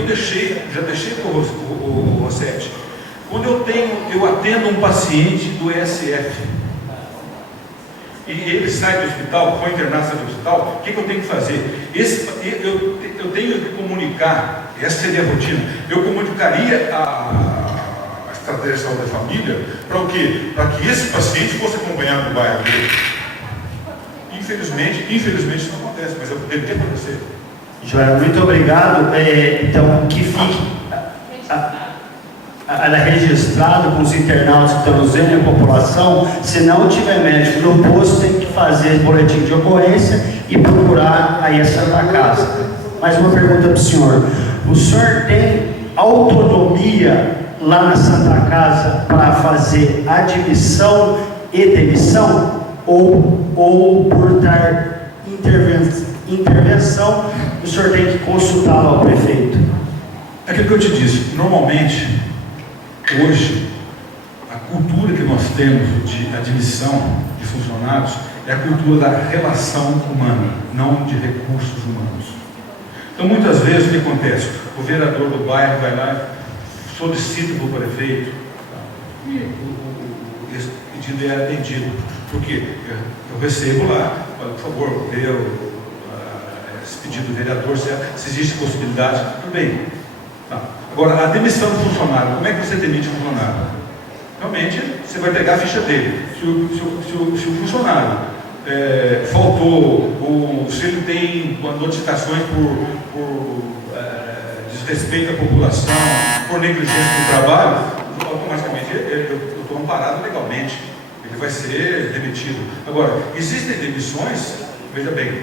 já deixei com o Rossetti. Quando eu atendo um paciente do ESF, e ele sai do hospital, foi internado, sai do hospital, o que eu tenho que fazer? Eu tenho que comunicar, essa seria a rotina, eu comunicaria a estratégia de saúde da família para o quê? Para que esse paciente fosse acompanhado no bairro dele. Infelizmente isso não acontece, mas deve ter acontecer. Joel, muito obrigado. Então, que fique registrado com os internautas que estão nos vendo e a população, se não tiver médico no posto, tem que fazer boletim de ocorrência e procurar aí a Santa Casa. Mais uma pergunta para o senhor. O senhor tem autonomia lá na Santa Casa para fazer admissão e demissão? Ou por dar intervenção, o senhor tem que consultar lá o prefeito? É aquilo que eu te disse, normalmente, hoje, a cultura que nós temos de admissão de funcionários é a cultura da relação humana, não de recursos humanos. Então, muitas vezes, o que acontece? O vereador do bairro vai lá, solicita para o prefeito, e esse pedido é atendido. Por quê? Eu recebo lá, por favor, dê esse pedido do vereador, se existe possibilidade, tudo bem. Tá. Agora, a demissão do funcionário, como é que você demite o funcionário? Realmente, você vai pegar a ficha dele. Se o funcionário faltou, ou se ele tem notificações por desrespeito à população, por negligência no trabalho, automaticamente eu estou amparado legalmente. Ele vai ser demitido. Agora, existem demissões, veja bem,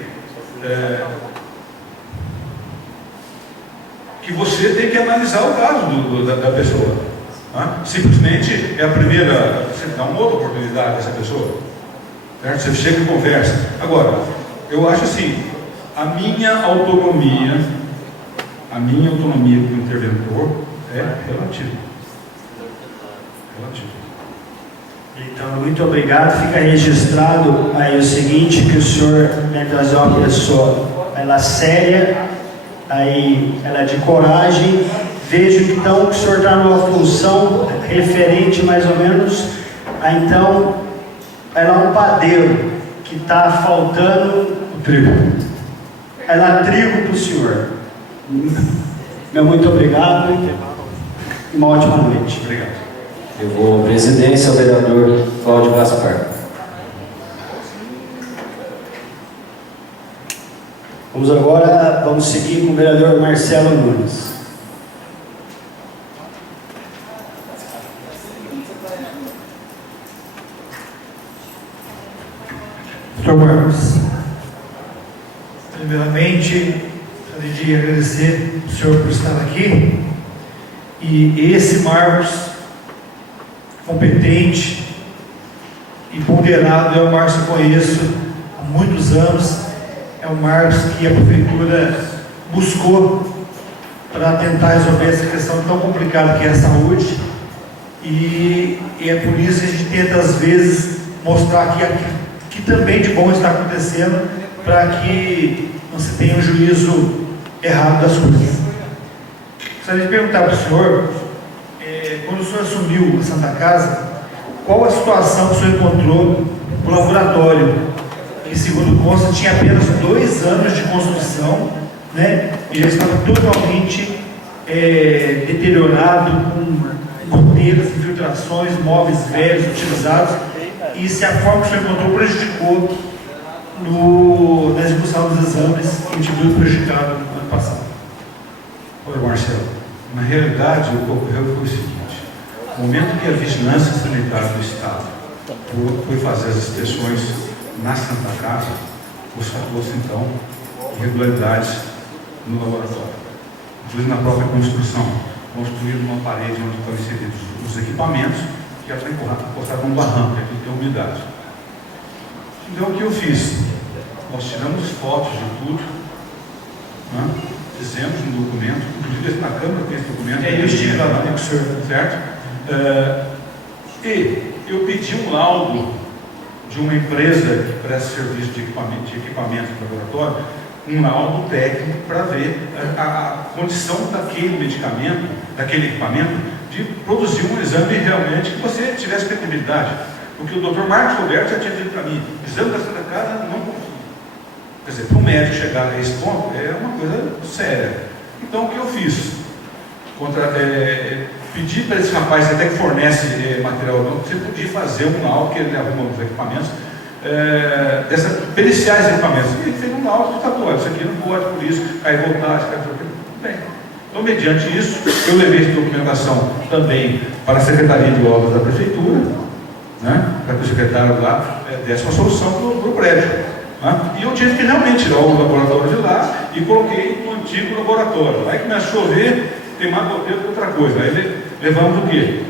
que você tem que analisar o caso da pessoa. Tá? Simplesmente é a primeira, você dá uma outra oportunidade a essa pessoa. Certo? Você chega e conversa. Agora, eu acho assim, a minha autonomia como interventor é relativa. Então, muito obrigado. Fica registrado aí o seguinte, que o senhor vai trazer uma pessoa, ela séria, aí ela é de coragem. Vejo então que o senhor está numa função referente mais ou menos a, então, ela é um padeiro que está faltando o trigo. Ela é trigo para o senhor. Meu muito obrigado e uma ótima noite. Obrigado. Eu vou à presidência, ao vereador Cláudio Gaspar. Vamos seguir com o vereador Marcelo Nunes. Doutor Marcos, primeiramente, gostaria de agradecer ao senhor por estar aqui. E esse Marcos, competente e ponderado, é o Marcos que eu conheço há muitos anos. É o Marcos que a prefeitura buscou para tentar resolver essa questão tão complicada que é a saúde. E é por isso que a gente tenta, às vezes, mostrar que também de bom está acontecendo, para que não se tenha um juízo errado das coisas. Gostaria de perguntar para o senhor, quando o senhor assumiu a Santa Casa, qual a situação que o senhor encontrou no laboratório, que, segundo consta, tinha apenas 2 anos de construção, né, e já estava totalmente deteriorado, com goteiras, infiltrações, móveis velhos utilizados, e se a forma que o senhor encontrou prejudicou na execução dos exames que o viu prejudicado no ano passado? Olha, Marcelo, na realidade, o que ocorreu foi o seguinte: no momento que a Vigilância Sanitária do Estado foi fazer as inspeções na Santa Casa, constatou-se então irregularidades no laboratório, inclusive na própria construção. Construíram uma parede onde estão inseridos os equipamentos, que já foi encostado num barranco, aqui tem umidade. Então, o que eu fiz? nós tiramos fotos de tudo, né? Fizemos um documento, inclusive na Câmara tem esse documento. Eu estive lá, certo? E eu pedi um laudo de uma empresa que presta serviço de equipamento de laboratório, um laudo técnico para ver a condição daquele medicamento, daquele equipamento, de produzir um exame realmente que você tivesse credibilidade. Porque o Dr. Marcos Roberto já tinha dito para mim, o exame da Santa Casa não confia. Quer dizer, para o médico chegar a esse ponto é uma coisa séria. Então o que eu fiz? Pedi para esse rapaz até que fornece material, você podia fazer um laudo, que ele arruma os equipamentos, periciais equipamentos. E ele fez um laudo de tatuagem, isso aqui não pode, por isso, cai voltagem, cai tudo bem. Então, mediante isso, eu levei essa documentação também para a Secretaria de Obras da Prefeitura, né, para que o secretário lá desse uma solução para o prédio. Né? E eu tive que realmente tirar o laboratório de lá e coloquei no antigo laboratório. Aí começou a chover, tem mais goteiro que outra coisa. Aí levamos o quê?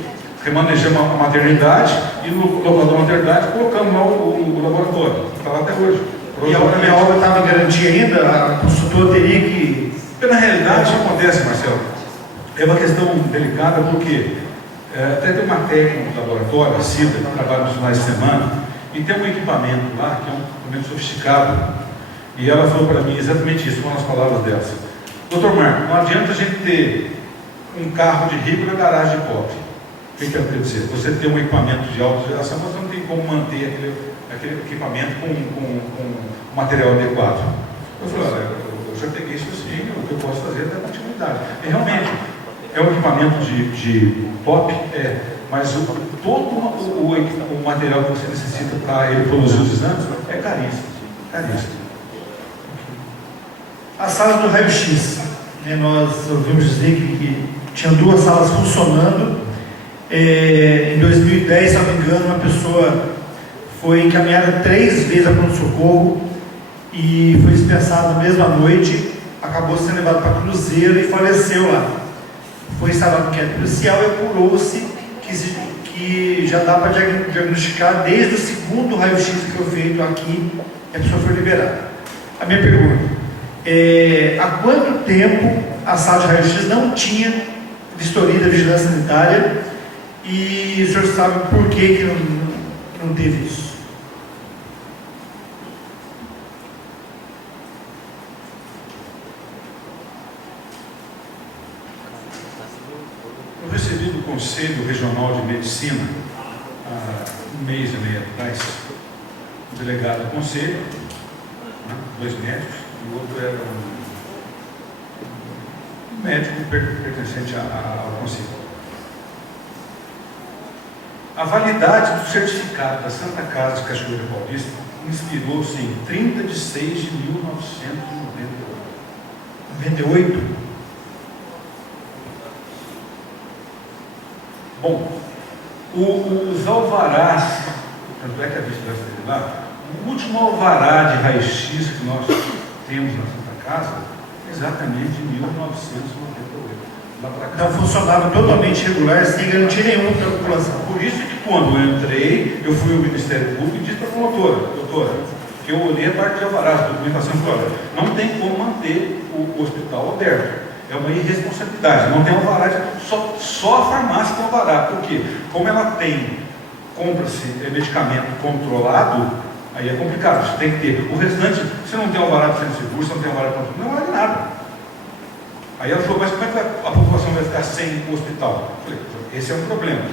Remanejamos a maternidade e no local da maternidade colocamos lá o laboratório. Está lá até hoje. E a minha obra estava em garantia ainda? A consultora teria que... Porque na realidade o que acontece, Marcelo, é uma questão delicada porque até tem uma técnica do laboratório, a Cida, que trabalha nos finais de semana, e tem um equipamento lá, que é um equipamento sofisticado, e ela falou para mim exatamente isso, uma das palavras dela. Doutor Marco, não adianta a gente ter um carro de rico na garagem de pobre. O que ela quer dizer? Você tem um equipamento de alta geração, mas não tem como manter aquele equipamento com um material adequado. Eu falei, olha, eu já peguei isso assim, o que eu posso fazer é dar continuidade. E realmente, é um equipamento de top, mas todo o material que você necessita para ele produzir os exames é caríssimo. A sala do raio-x, nós ouvimos dizer que tinham 2 salas funcionando. Em 2010, se não me engano, uma pessoa foi encaminhada 3 vezes a pronto-socorro e foi dispensada na mesma noite, acabou sendo levado para Cruzeiro e faleceu lá. Foi instalado um inquérito policial e apurou-se que já dá para diagnosticar desde o segundo raio-x que foi feito aqui e a pessoa foi liberada. A minha pergunta: há quanto tempo a sala de raio-x não tinha vistoria da vigilância sanitária e o senhor sabe por que não teve isso? Eu recebi do Conselho Regional de Medicina, há um mês e meio atrás, o delegado do Conselho, 2 médicos, e o outro era um médico pertencente ao Conselho. A validade do certificado da Santa Casa de Cachoeira Paulista inspirou-se em 30 de 6 de 1998. Bom, os alvarás, tanto é que a vista vai estar lá, o último alvará de raio-x que nós temos na Santa Casa é exatamente de 1998. Então funcionava totalmente regular, sem garantia nenhuma para a população. Por isso que quando eu entrei, eu fui ao Ministério Público e disse para a doutora, que eu olhei a parte de alvarás, a documentação e falei, não tem como manter o hospital aberto. É uma irresponsabilidade, não tem alvará, só a farmácia tem alvará. Por quê? Como ela compra-se medicamento controlado, aí é complicado, você tem que ter. O restante, você não tem alvará de centro seguro, você não tem alvará de controle, não vale nada. Aí ela falou, mas como é que a população vai ficar sem o hospital? Eu falei, esse é um problema.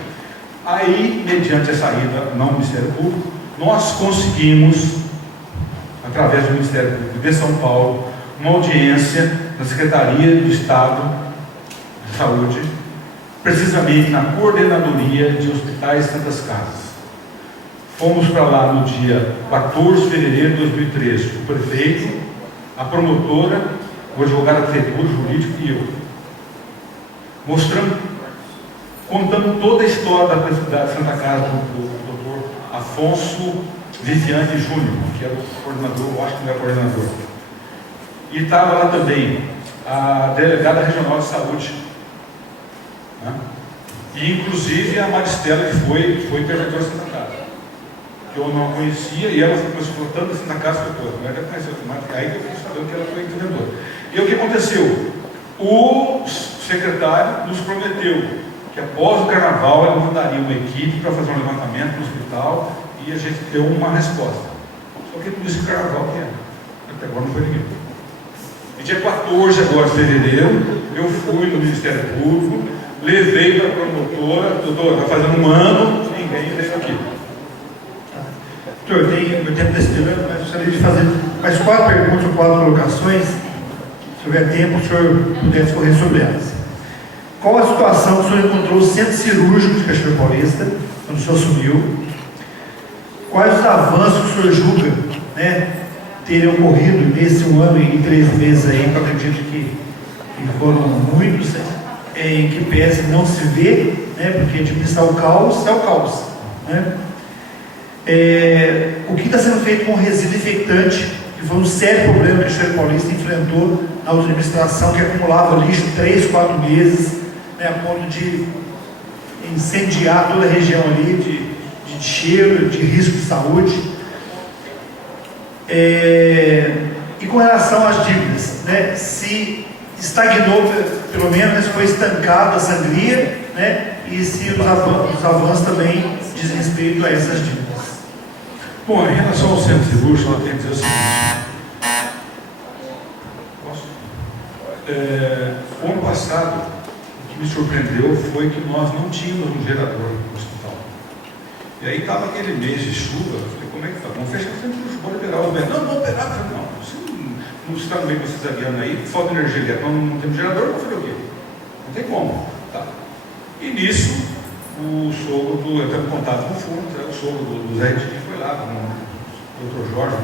Aí, mediante a saída no Ministério Público, nós conseguimos, através do Ministério Público de São Paulo, uma audiência na Secretaria do Estado de Saúde, precisamente na Coordenadoria de Hospitais e Santas Casas. Fomos para lá no dia 14 de fevereiro de 2013, o prefeito, a promotora, o advogado da prefeitura, o jurídico e eu. Contando toda a história da Santa Casa do doutor Afonso Viviane Júnior, que era o coordenador, eu acho que não era coordenador. E estava lá também a delegada regional de saúde, né? E inclusive a Maristela, que foi interventora da Santa Casa. que eu não conhecia, e ela começou flotando assim na casa, eu falei, como é que ela conheceu? Aí que eu fui sabendo que ela foi interventora. E o que aconteceu? O secretário nos prometeu que após o carnaval ele mandaria uma equipe para fazer um levantamento no hospital e a gente deu uma resposta. Só que ele disse que o carnaval que era. Até agora não foi ninguém. E dia 14 agora de fevereiro, eu fui no Ministério Público, levei para a promotora, doutor, está fazendo um ano, ninguém veio aqui. Doutor, tem meu tempo desesperando, mas gostaria de fazer mais 4 perguntas ou 4 colocações. Se houver tempo, o senhor puder discorrer sobre elas. Qual a situação que o senhor encontrou o centro cirúrgico de Cachoeira Paulista, quando o senhor assumiu? Quais os avanços que o senhor julga, né, terem ocorrido nesse 1 ano e 3 meses aí, que eu acredito que foram muitos, em que pese não se vê, né, porque administrar o caos é o caos. Né? O que está sendo feito com o resíduo infectante, que foi um sério problema que a Cachoeira Paulista enfrentou na outra administração, que acumulava lixo 3, 4 meses, né, a ponto de incendiar toda a região ali, de cheiro, de risco de saúde. E com relação às dívidas, né, se estagnou, pelo menos foi estancada a sangria, né, e se os avanços também diz respeito a essas dívidas. Bom, em relação ao centro cirúrgico, eu tenho que dizer o seguinte. O ano passado, o que me surpreendeu foi que nós não tínhamos um gerador no hospital. E aí estava aquele mês de chuva, eu falei, como é que tá? Vamos fechar o centro cirúrgico, vamos liberar o governo. Não, vamos operar. Eu falei, não, se não está no meio com esses aviões aí, falta energia elétrica, não temos gerador, eu falei o quê? Não tem como. Tá. E nisso, o sogro eu tenho contato com o fundo, o sogro do Zé que foi lá, com o doutor Jorge,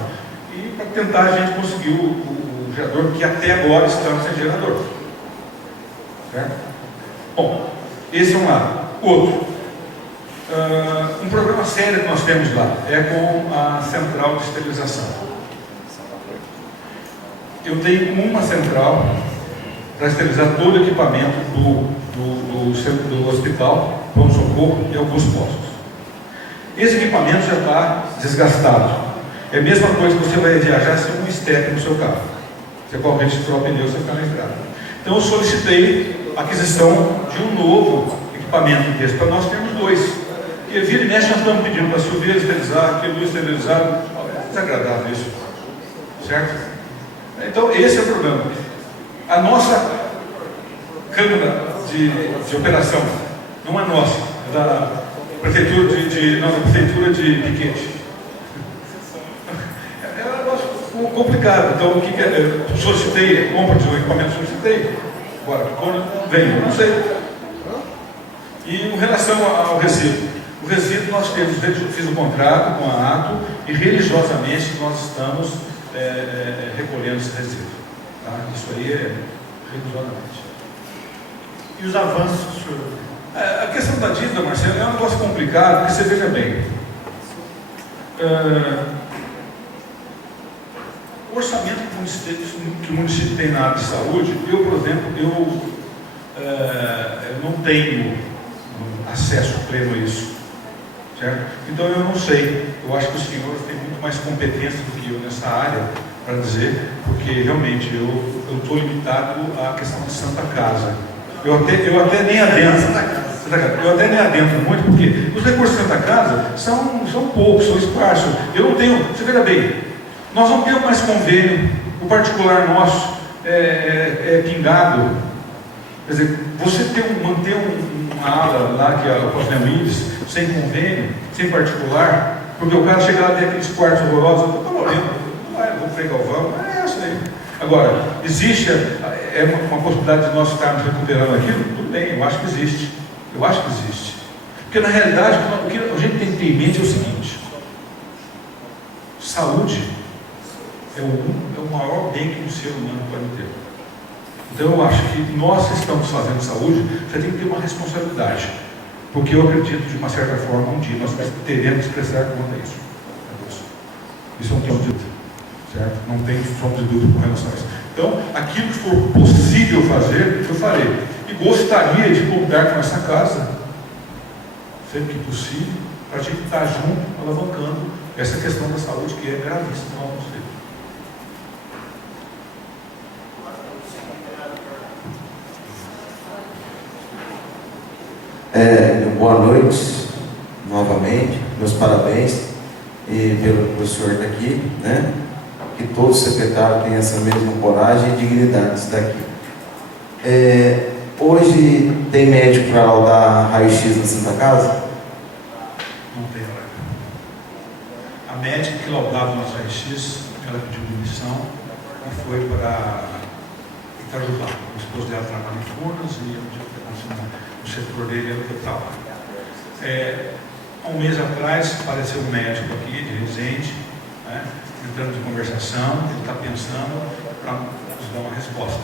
e para tentar a gente conseguir o gerador, que até agora estamos sem gerador. Certo? Bom, esse é um lado. Outro, um problema sério que nós temos lá é com a central de esterilização. Eu tenho uma central para esterilizar todo o equipamento do hospital, pronto-socorro e alguns postos. Esse equipamento já está desgastado. É a mesma coisa que você vai viajar sem um step no seu carro. Você corre o risco de furar o pneu, você fica na estrada. Então eu solicitei a aquisição de um novo equipamento desse, para nós termos 2. Porque vira e mexe nós estamos pedindo para chover, esterilizar, aquilo esterilizado. É desagradável isso. Certo? Então esse é o problema. A nossa câmara de operação, não a nossa, é da prefeitura da prefeitura de Piquete. É um negócio complicado. Então o que é? Eu solicitei, compra de um equipamento, solicitei. Agora, quando vem, eu não sei. E em relação ao resíduo, o resíduo nós temos, fiz um contrato com a ATO e religiosamente nós estamos recolhendo esse resíduo. Tá? Isso aí é religiosamente. E os avanços, senhor? A questão da dívida, Marcelo, é um negócio complicado, porque você veja bem. O orçamento que o município tem na área de saúde, eu, por exemplo, eu não tenho acesso pleno a isso. Certo? Então eu não sei. Eu acho que o senhor tem muito mais competência do que eu nessa área para dizer, porque realmente eu estou limitado à questão de Santa Casa. Eu até nem adentro muito, porque os recursos de Santa Casa são poucos, são esparsos. Eu não tenho, você veja bem, nós não temos mais convênio, o particular nosso é pingado. Quer dizer, você manter uma ala lá, que é o Coronel Willis, sem convênio, sem particular, porque o cara chega lá e tem aqueles quartos horrorosos, eu estou morrendo, vou fregar o vão, é isso aí. Agora, existe uma possibilidade de nós estarmos recuperando aquilo? Tudo bem, eu acho que existe. Eu acho que existe. Porque na realidade, o que a gente tem que ter em mente é o seguinte: saúde é o maior bem que um ser humano pode ter. Então eu acho que nós que estamos fazendo saúde, você tem que ter uma responsabilidade. Porque eu acredito, de uma certa forma, um dia nós teremos que prestar conta a isso. Isso é um ponto de dúvida. Certo? Não tem fonte de dúvida com relação a isso. Então, aquilo que for possível fazer, eu farei. E gostaria de contar com essa casa, sempre que possível, para a gente estar junto, alavancando essa questão da saúde que é gravíssima no nosso Conselho. Boa noite, novamente, meus parabéns pelo senhor estar aqui, né? Que todo secretário tem essa mesma coragem e dignidade de estar aqui. Hoje tem médico para laudar raio-x na Santa Casa? Não tem hora. A médica que laudava o nosso raio-x, ela pediu demissão e foi para Itajubá. O esposo dela trabalha em Furnas e no setor dele ela foi para lá. Há um mês atrás apareceu um médico aqui de Resende, né, entrando de conversação, ele está pensando para nos dar uma resposta.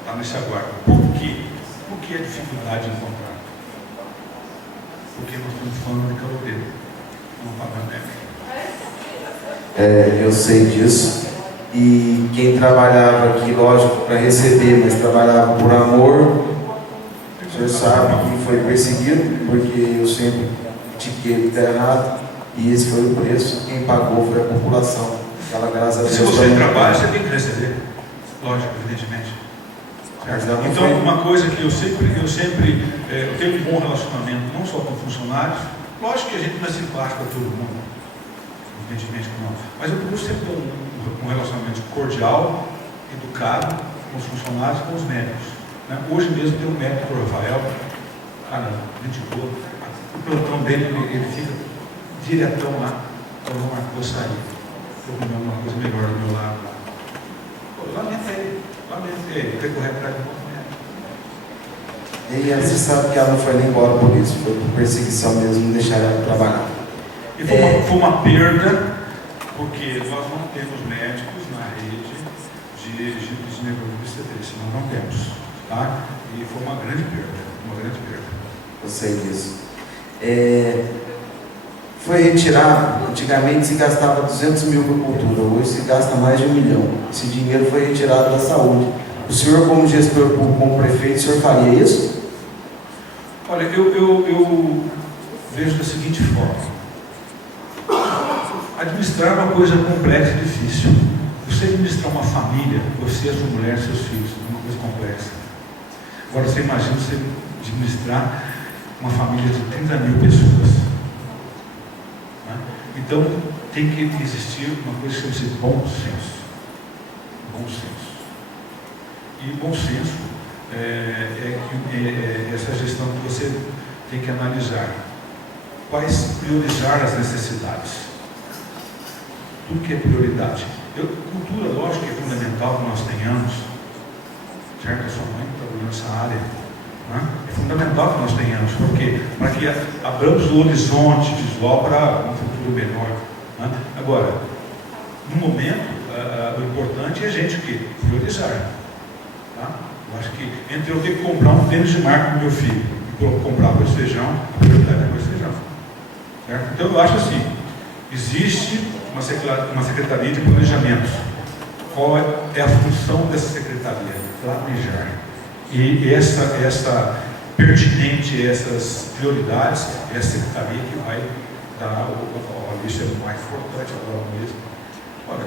Está nesse aguardo. Por quê? Por que a dificuldade de encontrar? Porque nós estamos falando de caloreiro, não pagando médico. Eu sei disso. E quem trabalhava aqui, lógico, para receber, mas trabalhava por amor, o senhor sabe que foi perseguido, porque eu sempre critiquei o que está errado, e esse foi o preço. Quem pagou foi a população. Aquela graça a Deus. Se você trabalha, você tem que receber, lógico, evidentemente. Então, uma coisa que eu tenho um bom relacionamento, não só com funcionários, lógico que a gente não é simpático a todo mundo, evidentemente que não, mas eu procuro sempre ter um relacionamento cordial, educado com os funcionários e com os médicos. Né? Hoje mesmo tem um médico, o Rafael, cara, gente boa, o plantão dele, ele fica diretão lá, então não marcou sair, estou comendo uma coisa melhor do meu lado lá. Lamento ele, tem que correr atrás do movimento. E você sabe que ela não foi nem embora por isso, foi por perseguição mesmo, não deixaram ela trabalhar. E foi uma perda, porque nós não temos médicos na rede de ginecologia e obstetrícia, nós não temos, tá? E foi uma grande perda, Eu sei disso. Foi retirado, antigamente se gastava 200 mil por cultura, hoje se gasta mais de 1 milhão. Esse dinheiro foi retirado da saúde. O senhor, como gestor público, como prefeito, o senhor faria isso? Olha, eu vejo da seguinte forma. Administrar é uma coisa complexa e difícil. Você administrar uma família, você, a sua mulher, seus filhos, é uma coisa complexa. Agora você imagina você administrar uma família de 30 mil pessoas. Então, tem que existir uma coisa que chama-se bom senso. Bom senso. E bom senso é essa gestão que você tem que analisar. Quais priorizar as necessidades. Tudo que é prioridade. Cultura, lógico, que é fundamental que nós tenhamos. Certo? A sua mãe trabalhou nessa área. Né? É fundamental que nós tenhamos. Por quê? Para que abramos o horizonte visual para um futuro melhor. Né? Agora, no momento, o importante é a gente priorizar. Tá? Eu acho que entre eu ter que comprar um tênis de marca para o meu filho e comprar arroz e feijão, a prioridade é arroz e feijão. Certo? Então eu acho assim, existe uma secretaria de planejamento. Qual é a função dessa secretaria? Planejar. E essa pertinente, essas prioridades, é a secretaria que vai dar a lista mais importante agora mesmo. Olha,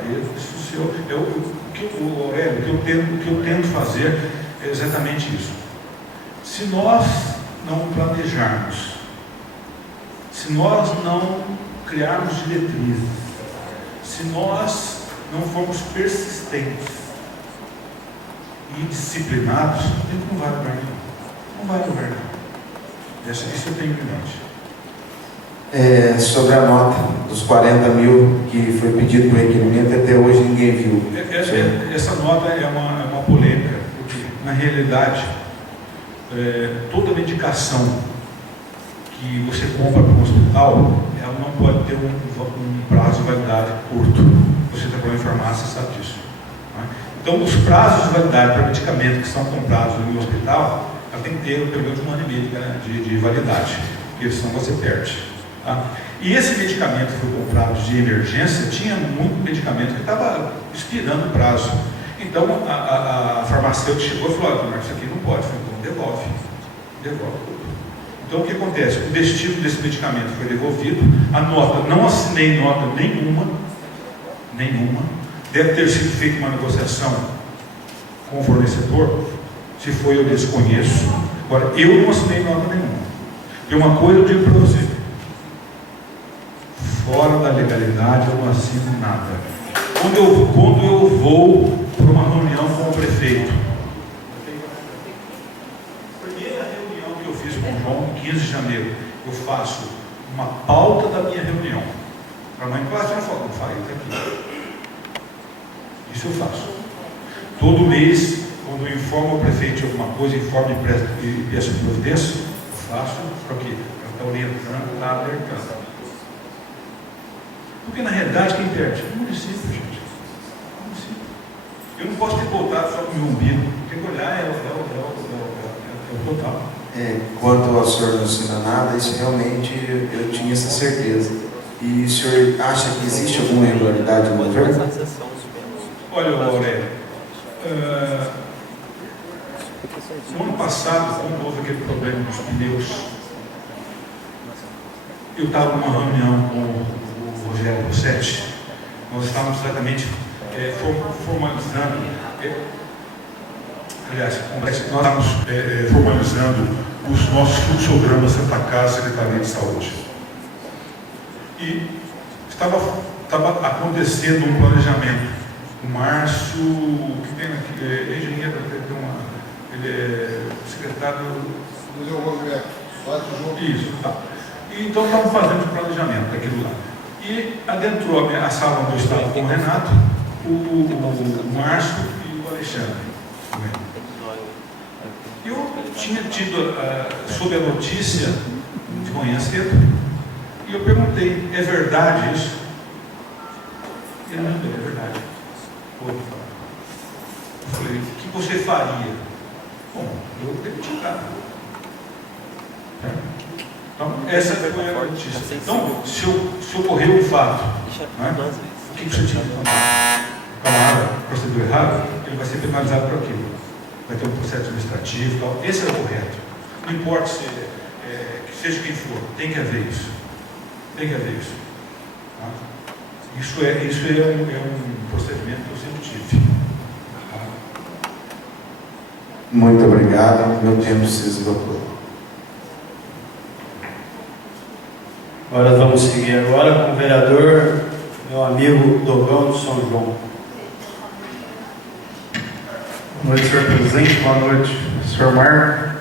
o que eu tento fazer é exatamente isso. Se nós não planejarmos, se nós não criarmos diretrizes, se nós não formos persistentes e disciplinados, não vai lugar nenhum. Não vai lugar nenhum. Isso eu tenho em mente. Sobre a nota dos 40 mil que foi pedido por requerimento, até hoje ninguém viu. Essa nota é uma polêmica, porque na realidade toda medicação que você compra para um hospital, ela não pode ter um prazo de validade curto. Você trabalha em farmácia, sabe disso. Né? Então, os prazos de validade para medicamentos que são comprados no hospital, ela tem que ter pelo menos 1 ano e meio de validade, porque senão você perde. Tá? E esse medicamento que foi comprado de emergência, tinha muito medicamento que estava expirando o prazo. Então, a farmacêutica chegou e falou: isso aqui não pode. Então, devolve tudo. Então, o que acontece? O destino desse medicamento foi devolvido, a nota, não assinei nota nenhuma, deve ter sido feita uma negociação com o fornecedor, se foi eu desconheço. Agora, eu não assinei nota nenhuma. E uma coisa eu digo para você, fora da legalidade eu não assino nada. Quando eu vou para uma reunião com o prefeito, a primeira reunião que eu fiz com o João, 15 de janeiro, eu faço uma pauta da minha reunião. Para a mãe classe eu não falo, está aqui. Isso eu faço. Todo mês, quando eu informo o prefeito de alguma coisa, informo e peço providência, eu faço para quê? Para estar orientando, estar alertando. Porque na realidade quem perde? É o município, gente. É o município. Eu não posso ter voltado só com o meu umbigo. Tem que olhar, é o total. Quanto ao senhor não assina nada, isso realmente eu tinha essa certeza. E o senhor acha que existe alguma irregularidade no governo? Olha, Aurélio, no ano passado, quando houve aquele problema dos pneus, eu estava numa reunião com o Rogério Rossetti, nós estávamos exatamente formalizando, nós estávamos formalizando os nossos fluxogramas Santa Casa, Secretaria de Saúde. E estava acontecendo um planejamento. O Márcio, que tem aqui, é engenheiro, ele é secretário do Isso, tá. E então estavam fazendo o planejamento daquilo lá. E adentrou a sala onde eu estava com o Renato, o Márcio e o Alexandre. Eu tinha tido, soube a notícia de manhã cedo, e eu perguntei, é verdade isso? Ele não é verdade. Eu falei, o que você faria? Bom, eu demiti o cara. Então, essa foi a notícia. Então, se ocorreu um fato, né, o que você tinha que tomar? O camarada procedeu errado, ele vai ser penalizado por aquilo. Vai ter um processo administrativo e tal. Esse é o correto. Não importa se que seja quem for, tem que haver isso. Tem que haver isso. Tá? Isso é um procedimento que eu sempre tive. Muito obrigado. Meu tempo se esgotou. Agora vamos seguir agora com o vereador, meu amigo Dogão de São João. Boa noite, senhor presidente. Boa noite, senhor Marco.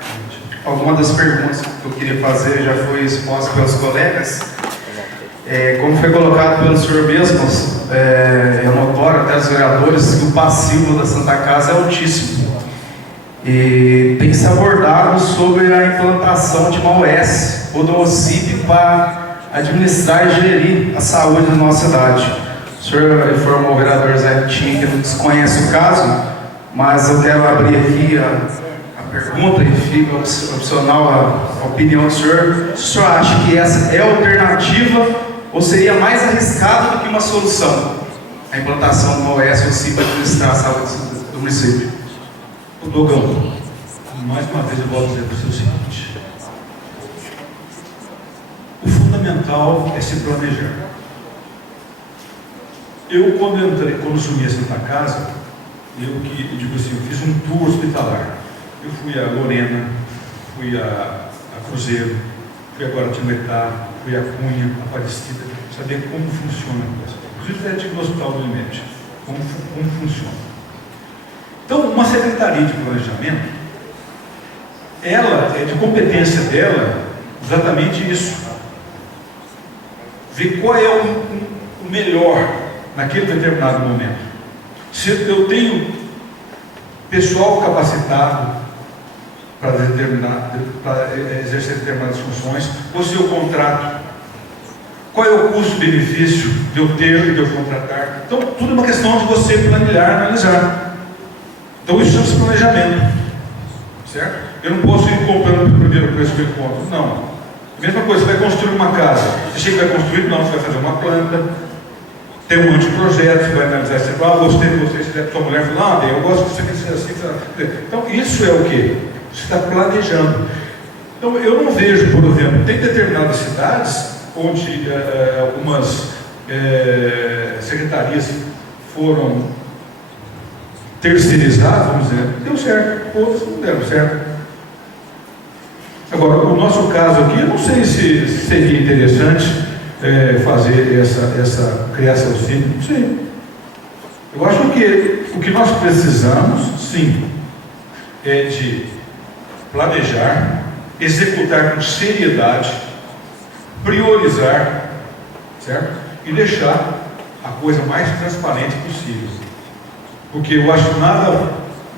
Algumas das perguntas que eu queria fazer já foi exposta pelos colegas. Como foi colocado pelo senhor mesmo, é notório até os vereadores que o passivo da Santa Casa é altíssimo. E tem que ser abordado sobre a implantação de uma OS, ou do OCIP, para administrar e gerir a saúde da nossa cidade. O senhor informou o vereador Zé Tinha que não desconhece o caso, mas eu quero abrir aqui a pergunta e fica opcional a opinião do senhor. Se o senhor acha que essa é alternativa ou seria mais arriscado do que uma solução? A implantação de uma OS ou CIP para administrar a saúde do município. O Dogão, mais uma vez eu vou dizer para você o seguinte: o fundamental é se planejar. Eu, quando assumi a Santa Casa, eu fiz um tour hospitalar. Eu fui a Lorena, fui a Cruzeiro, fui agora a Timbetá, fui a Cunha, a Aparecida, saber como funciona a coisa. Inclusive, eu tive no Hospital do Unimed, como funciona. Então, uma secretaria de planejamento, ela é de competência dela exatamente isso. Ver qual é o melhor naquele determinado momento. Se eu tenho pessoal capacitado para exercer determinadas funções, ou se eu contrato, qual é o custo-benefício de eu ter e de eu contratar. Então, tudo é uma questão de você planilhar, analisar. Então, isso chama-se planejamento, certo? Eu não posso ir comprando pelo primeiro preço que eu encontro, não. Mesma coisa, você vai construir uma casa, você chega e vai construir, não, você vai fazer uma planta, tem um anteprojeto, você vai analisar, você fala, gostei de você, se sua mulher fala, eu gosto de você ser assim, então isso é o quê? Você está planejando. Então, eu não vejo, por exemplo, tem determinadas cidades onde algumas secretarias foram terceirizadas, vamos dizer, deu certo, outras não deram certo. Agora, o nosso caso aqui, eu não sei se seria interessante fazer criar essa auxílio, não sei. Eu acho que o que nós precisamos, sim, é de planejar, executar com seriedade, priorizar, certo? E deixar a coisa mais transparente possível. Porque eu acho nada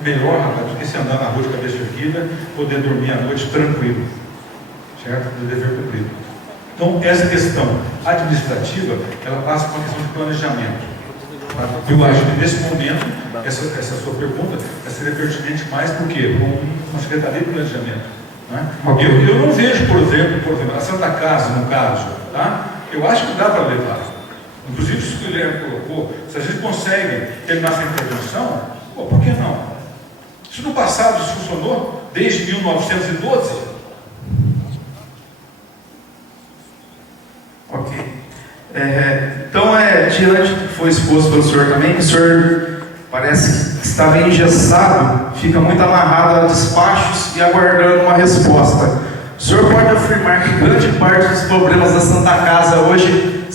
melhor, rapaz, do que se andar na rua de cabeça erguida, poder dormir à noite tranquilo, certo? Do dever cumprido. Então, essa questão administrativa, ela passa por uma questão de planejamento. Eu acho que nesse momento, essa sua pergunta seria pertinente mais porque uma secretaria de planejamento. Né? Eu não vejo, por exemplo, a Santa Casa, no caso, tá? Eu acho que dá para levar. Inclusive, isso que o Guilherme colocou, se a gente consegue terminar essa intervenção, por que não? Isso no passado isso funcionou desde 1912. Ok. Então, diante do que foi exposto pelo senhor também, o senhor parece que está bem engessado, fica muito amarrado a despachos e aguardando uma resposta. O senhor pode afirmar que grande parte dos problemas da Santa Casa hoje,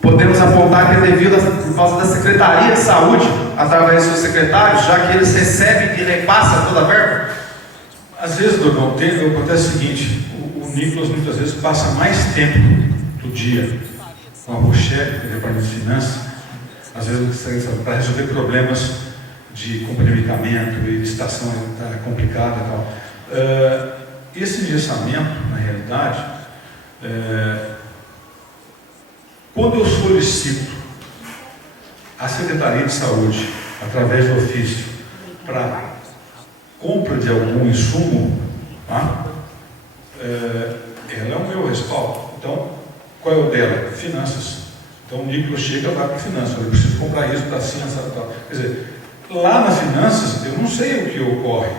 podemos apontar que é devido por causa da Secretaria de Saúde, através dos seus secretários, já que eles recebem e repassam toda a verba? Às vezes, Dogão, acontece o seguinte, o Nicolas muitas vezes passa mais tempo do dia com a Rochelle, com o Departamento de Finanças, às vezes para resolver problemas de complementamento e licitação está complicada e tal. Esse engessamento, na realidade, quando eu solicito a Secretaria de Saúde, através do ofício, para compra de algum insumo, tá? Ela é o meu respaldo. Então, qual é o dela? Finanças. Então o Nicolas chega lá para finanças, eu preciso comprar isso, para ciência e tal. Quer dizer, lá nas finanças eu não sei o que ocorre.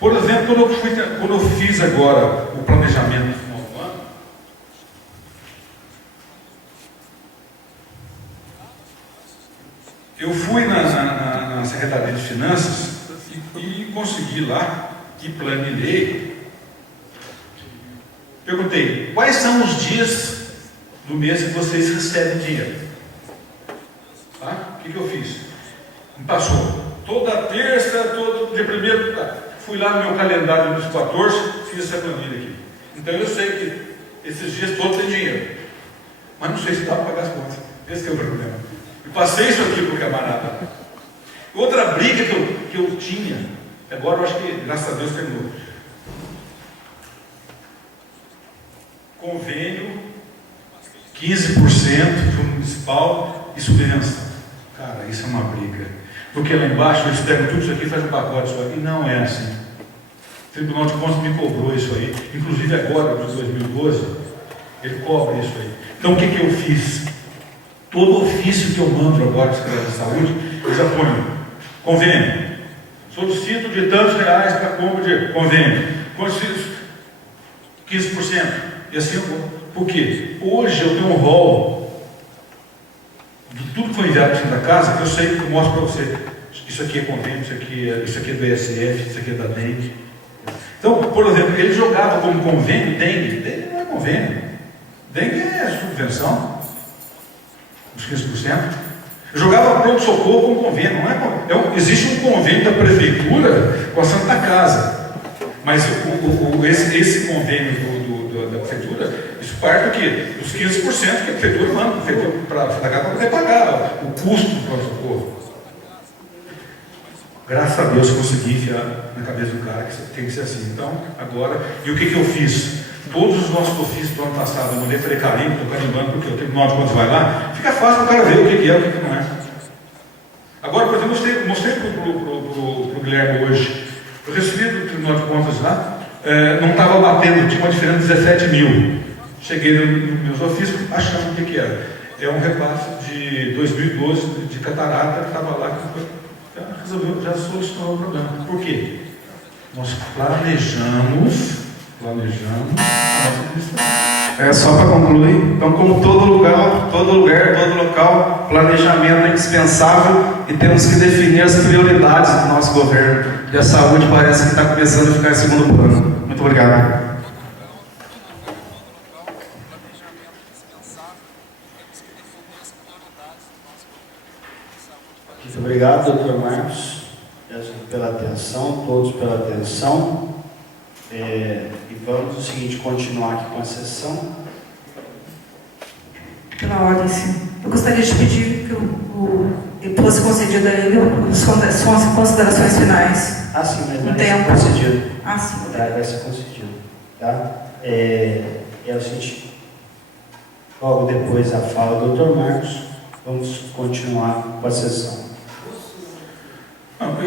Por exemplo, quando eu fiz agora o planejamento do final do ano, eu fui na Secretaria de Finanças e consegui lá e planilhei. Perguntei, quais são os dias do mês que vocês recebem dinheiro? Tá? O que eu fiz? Me passou toda terça, todo dia primeiro, tá? Fui lá no meu calendário dos 14, fiz essa planilha aqui. Então eu sei que esses dias todos tem dinheiro, mas não sei se dá para pagar as contas. Esse é o problema. E passei isso aqui para o camarada. Outra briga que eu tinha, agora eu acho que, graças a Deus, terminou. Convênio, 15% para o municipal e subvenção. Cara, isso é uma briga. Porque lá embaixo eles pegam tudo isso aqui e fazem um pacote só. E não é assim. O Tribunal de Contas me cobrou isso aí. Inclusive agora, de 2012, ele cobra isso aí. Então o que eu fiz? Todo ofício que eu mando agora para a Secretaria de Saúde, eu já ponho convênio. Solicito de tantos reais para compra de convênio. Solicito 15%. E assim eu vou. Por quê? Hoje eu tenho um rol de tudo que foi enviado para Santa Casa, que eu sei que eu mostro para você. Isso aqui é convênio, isso aqui é do ESF, isso aqui é da dengue. Então, por exemplo, ele jogava como convênio dengue. Dengue não é convênio. Dengue é subvenção. Os 15%. Eu jogava pronto-socorro como convênio. Não é convênio. Existe um convênio da prefeitura com a Santa Casa. Mas esse convênio da prefeitura, isso parte do quê? Dos 15% que a prefeitura manda para poder pagar o custo do pronto-socorro. Graças a Deus consegui enfiar na cabeça do cara que tem que ser assim. Então, agora, e o que eu fiz? Todos os nossos ofícios do ano passado, eu mandei, falei carimbo, estou carimbando, porque o Tribunal de Contas vai lá, fica fácil para o cara ver o que é e o que não é. Agora, por exemplo, mostrei para o Guilherme hoje, eu recebi do Tribunal de Contas lá, não estava batendo, tinha uma diferença de 17 mil. Cheguei nos meus ofícios achando o que era. É um repasse de 2012 de catarata que estava lá, que já solucionou o problema. Por quê? Nós planejamos planejando. É só para concluir. Então, como todo lugar, todo local, planejamento é indispensável e temos que definir as prioridades do nosso governo. E a saúde parece que está começando a ficar em segundo plano. Muito obrigado. Muito obrigado, doutor Marcos, pela atenção, todos pela atenção. E vamos, o seguinte, continuar aqui com a sessão. Pela ordem, sim. Eu gostaria de pedir que fosse concedido a ele as considerações finais. Ah, sim, mas Um vai ser tempo. concedido. Ah, sim. Vai ser concedido. Tá? É o seguinte, logo depois da fala do doutor Marcos, vamos continuar com a sessão. Não,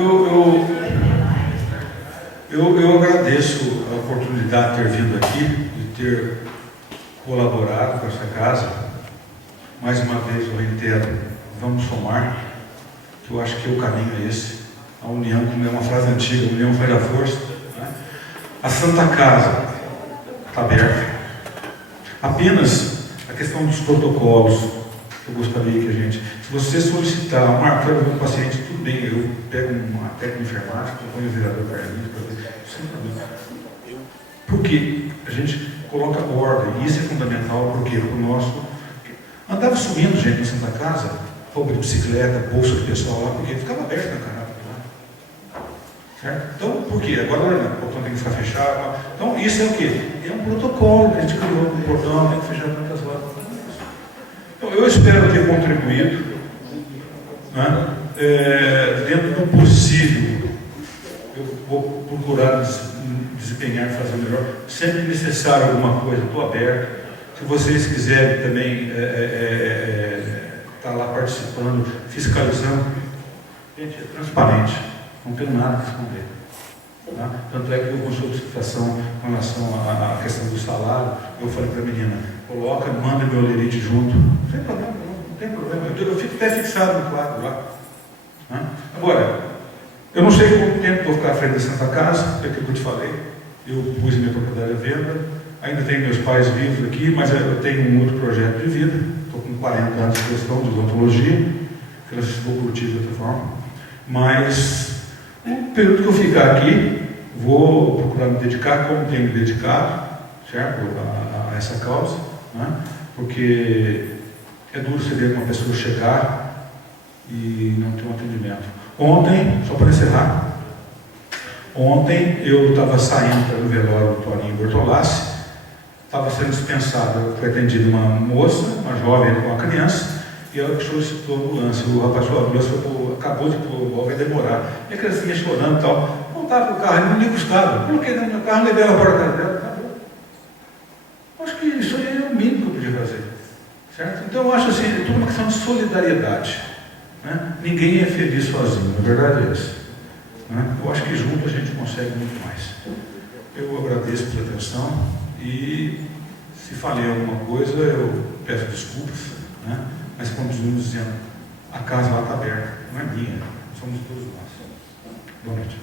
eu agradeço a oportunidade de ter vindo aqui, de ter colaborado com essa casa. Mais uma vez eu reitero, vamos somar, que eu acho que o caminho é esse. A união, como é uma frase antiga, a união faz a força. Né? A Santa Casa está aberta. Apenas a questão dos protocolos, eu gostaria que a gente, se você solicitar, Marco, quero ver um paciente, tudo bem, eu pego uma técnica de enfermagem, ponho o vereador Carlinhos para ver, sem problema. Porque a gente coloca ordem, e isso é fundamental, porque o nosso. Andava subindo gente na Santa Casa, roupa de bicicleta, bolsa do pessoal lá, porque ficava aberto na carada. Certo? Então, por quê? Agora o portão tem que ficar fechado. Então, isso é o quê? É um protocolo que a gente criou, o portão tem que fechar tantas horas. Então, eu espero ter contribuído, né? Dentro do possível. Eu vou procurar desempenhar, fazer o melhor. Sempre necessário alguma coisa, estou aberto. Se vocês quiserem também estar lá participando, fiscalizando, gente, é transparente, não tenho nada a responder. Tá? Tanto é que eu consulto a situação com relação à questão do salário, eu falei para a menina, coloca, manda meu lerite junto, sem problema, não tem problema, eu fico até fixado no quadro lá. Tá? Agora, eu não sei quanto tempo vou ficar à frente da Santa Casa, é aquilo que eu te falei, eu pus minha propriedade à venda. Ainda tenho meus pais vivos aqui, mas eu tenho um outro projeto de vida. Estou com 40 anos de questão de odontologia, que eu vou curtir de outra forma. Mas, no período que eu ficar aqui, vou procurar me dedicar, como tenho me dedicado, certo? A essa causa, né? Porque é duro você ver uma pessoa chegar e não ter um atendimento. Ontem, só para encerrar, ontem eu estava saindo para o velório do Toninho Bortolassi. Estava sendo dispensado, foi atendida uma moça, uma jovem com uma criança, e ela solicitou ambulância. O rapaz falou, a ambulância acabou de pôr, vai demorar. E a criancinha chorando e tal, voltava para o carro, não liga o estado. Coloquei dentro do meu carro, levei ela para a casa dela, acabou. Acho que isso aí é o mínimo que eu podia fazer. Certo? Então eu acho assim, é tudo uma questão de solidariedade. Né? Ninguém é feliz sozinho, a verdade é essa. Né? Eu acho que junto a gente consegue muito mais. Eu agradeço pela atenção. E se falei alguma coisa, eu peço desculpas, né? Mas continuo dizendo, a casa lá está aberta, não é minha, somos todos nós. Boa noite.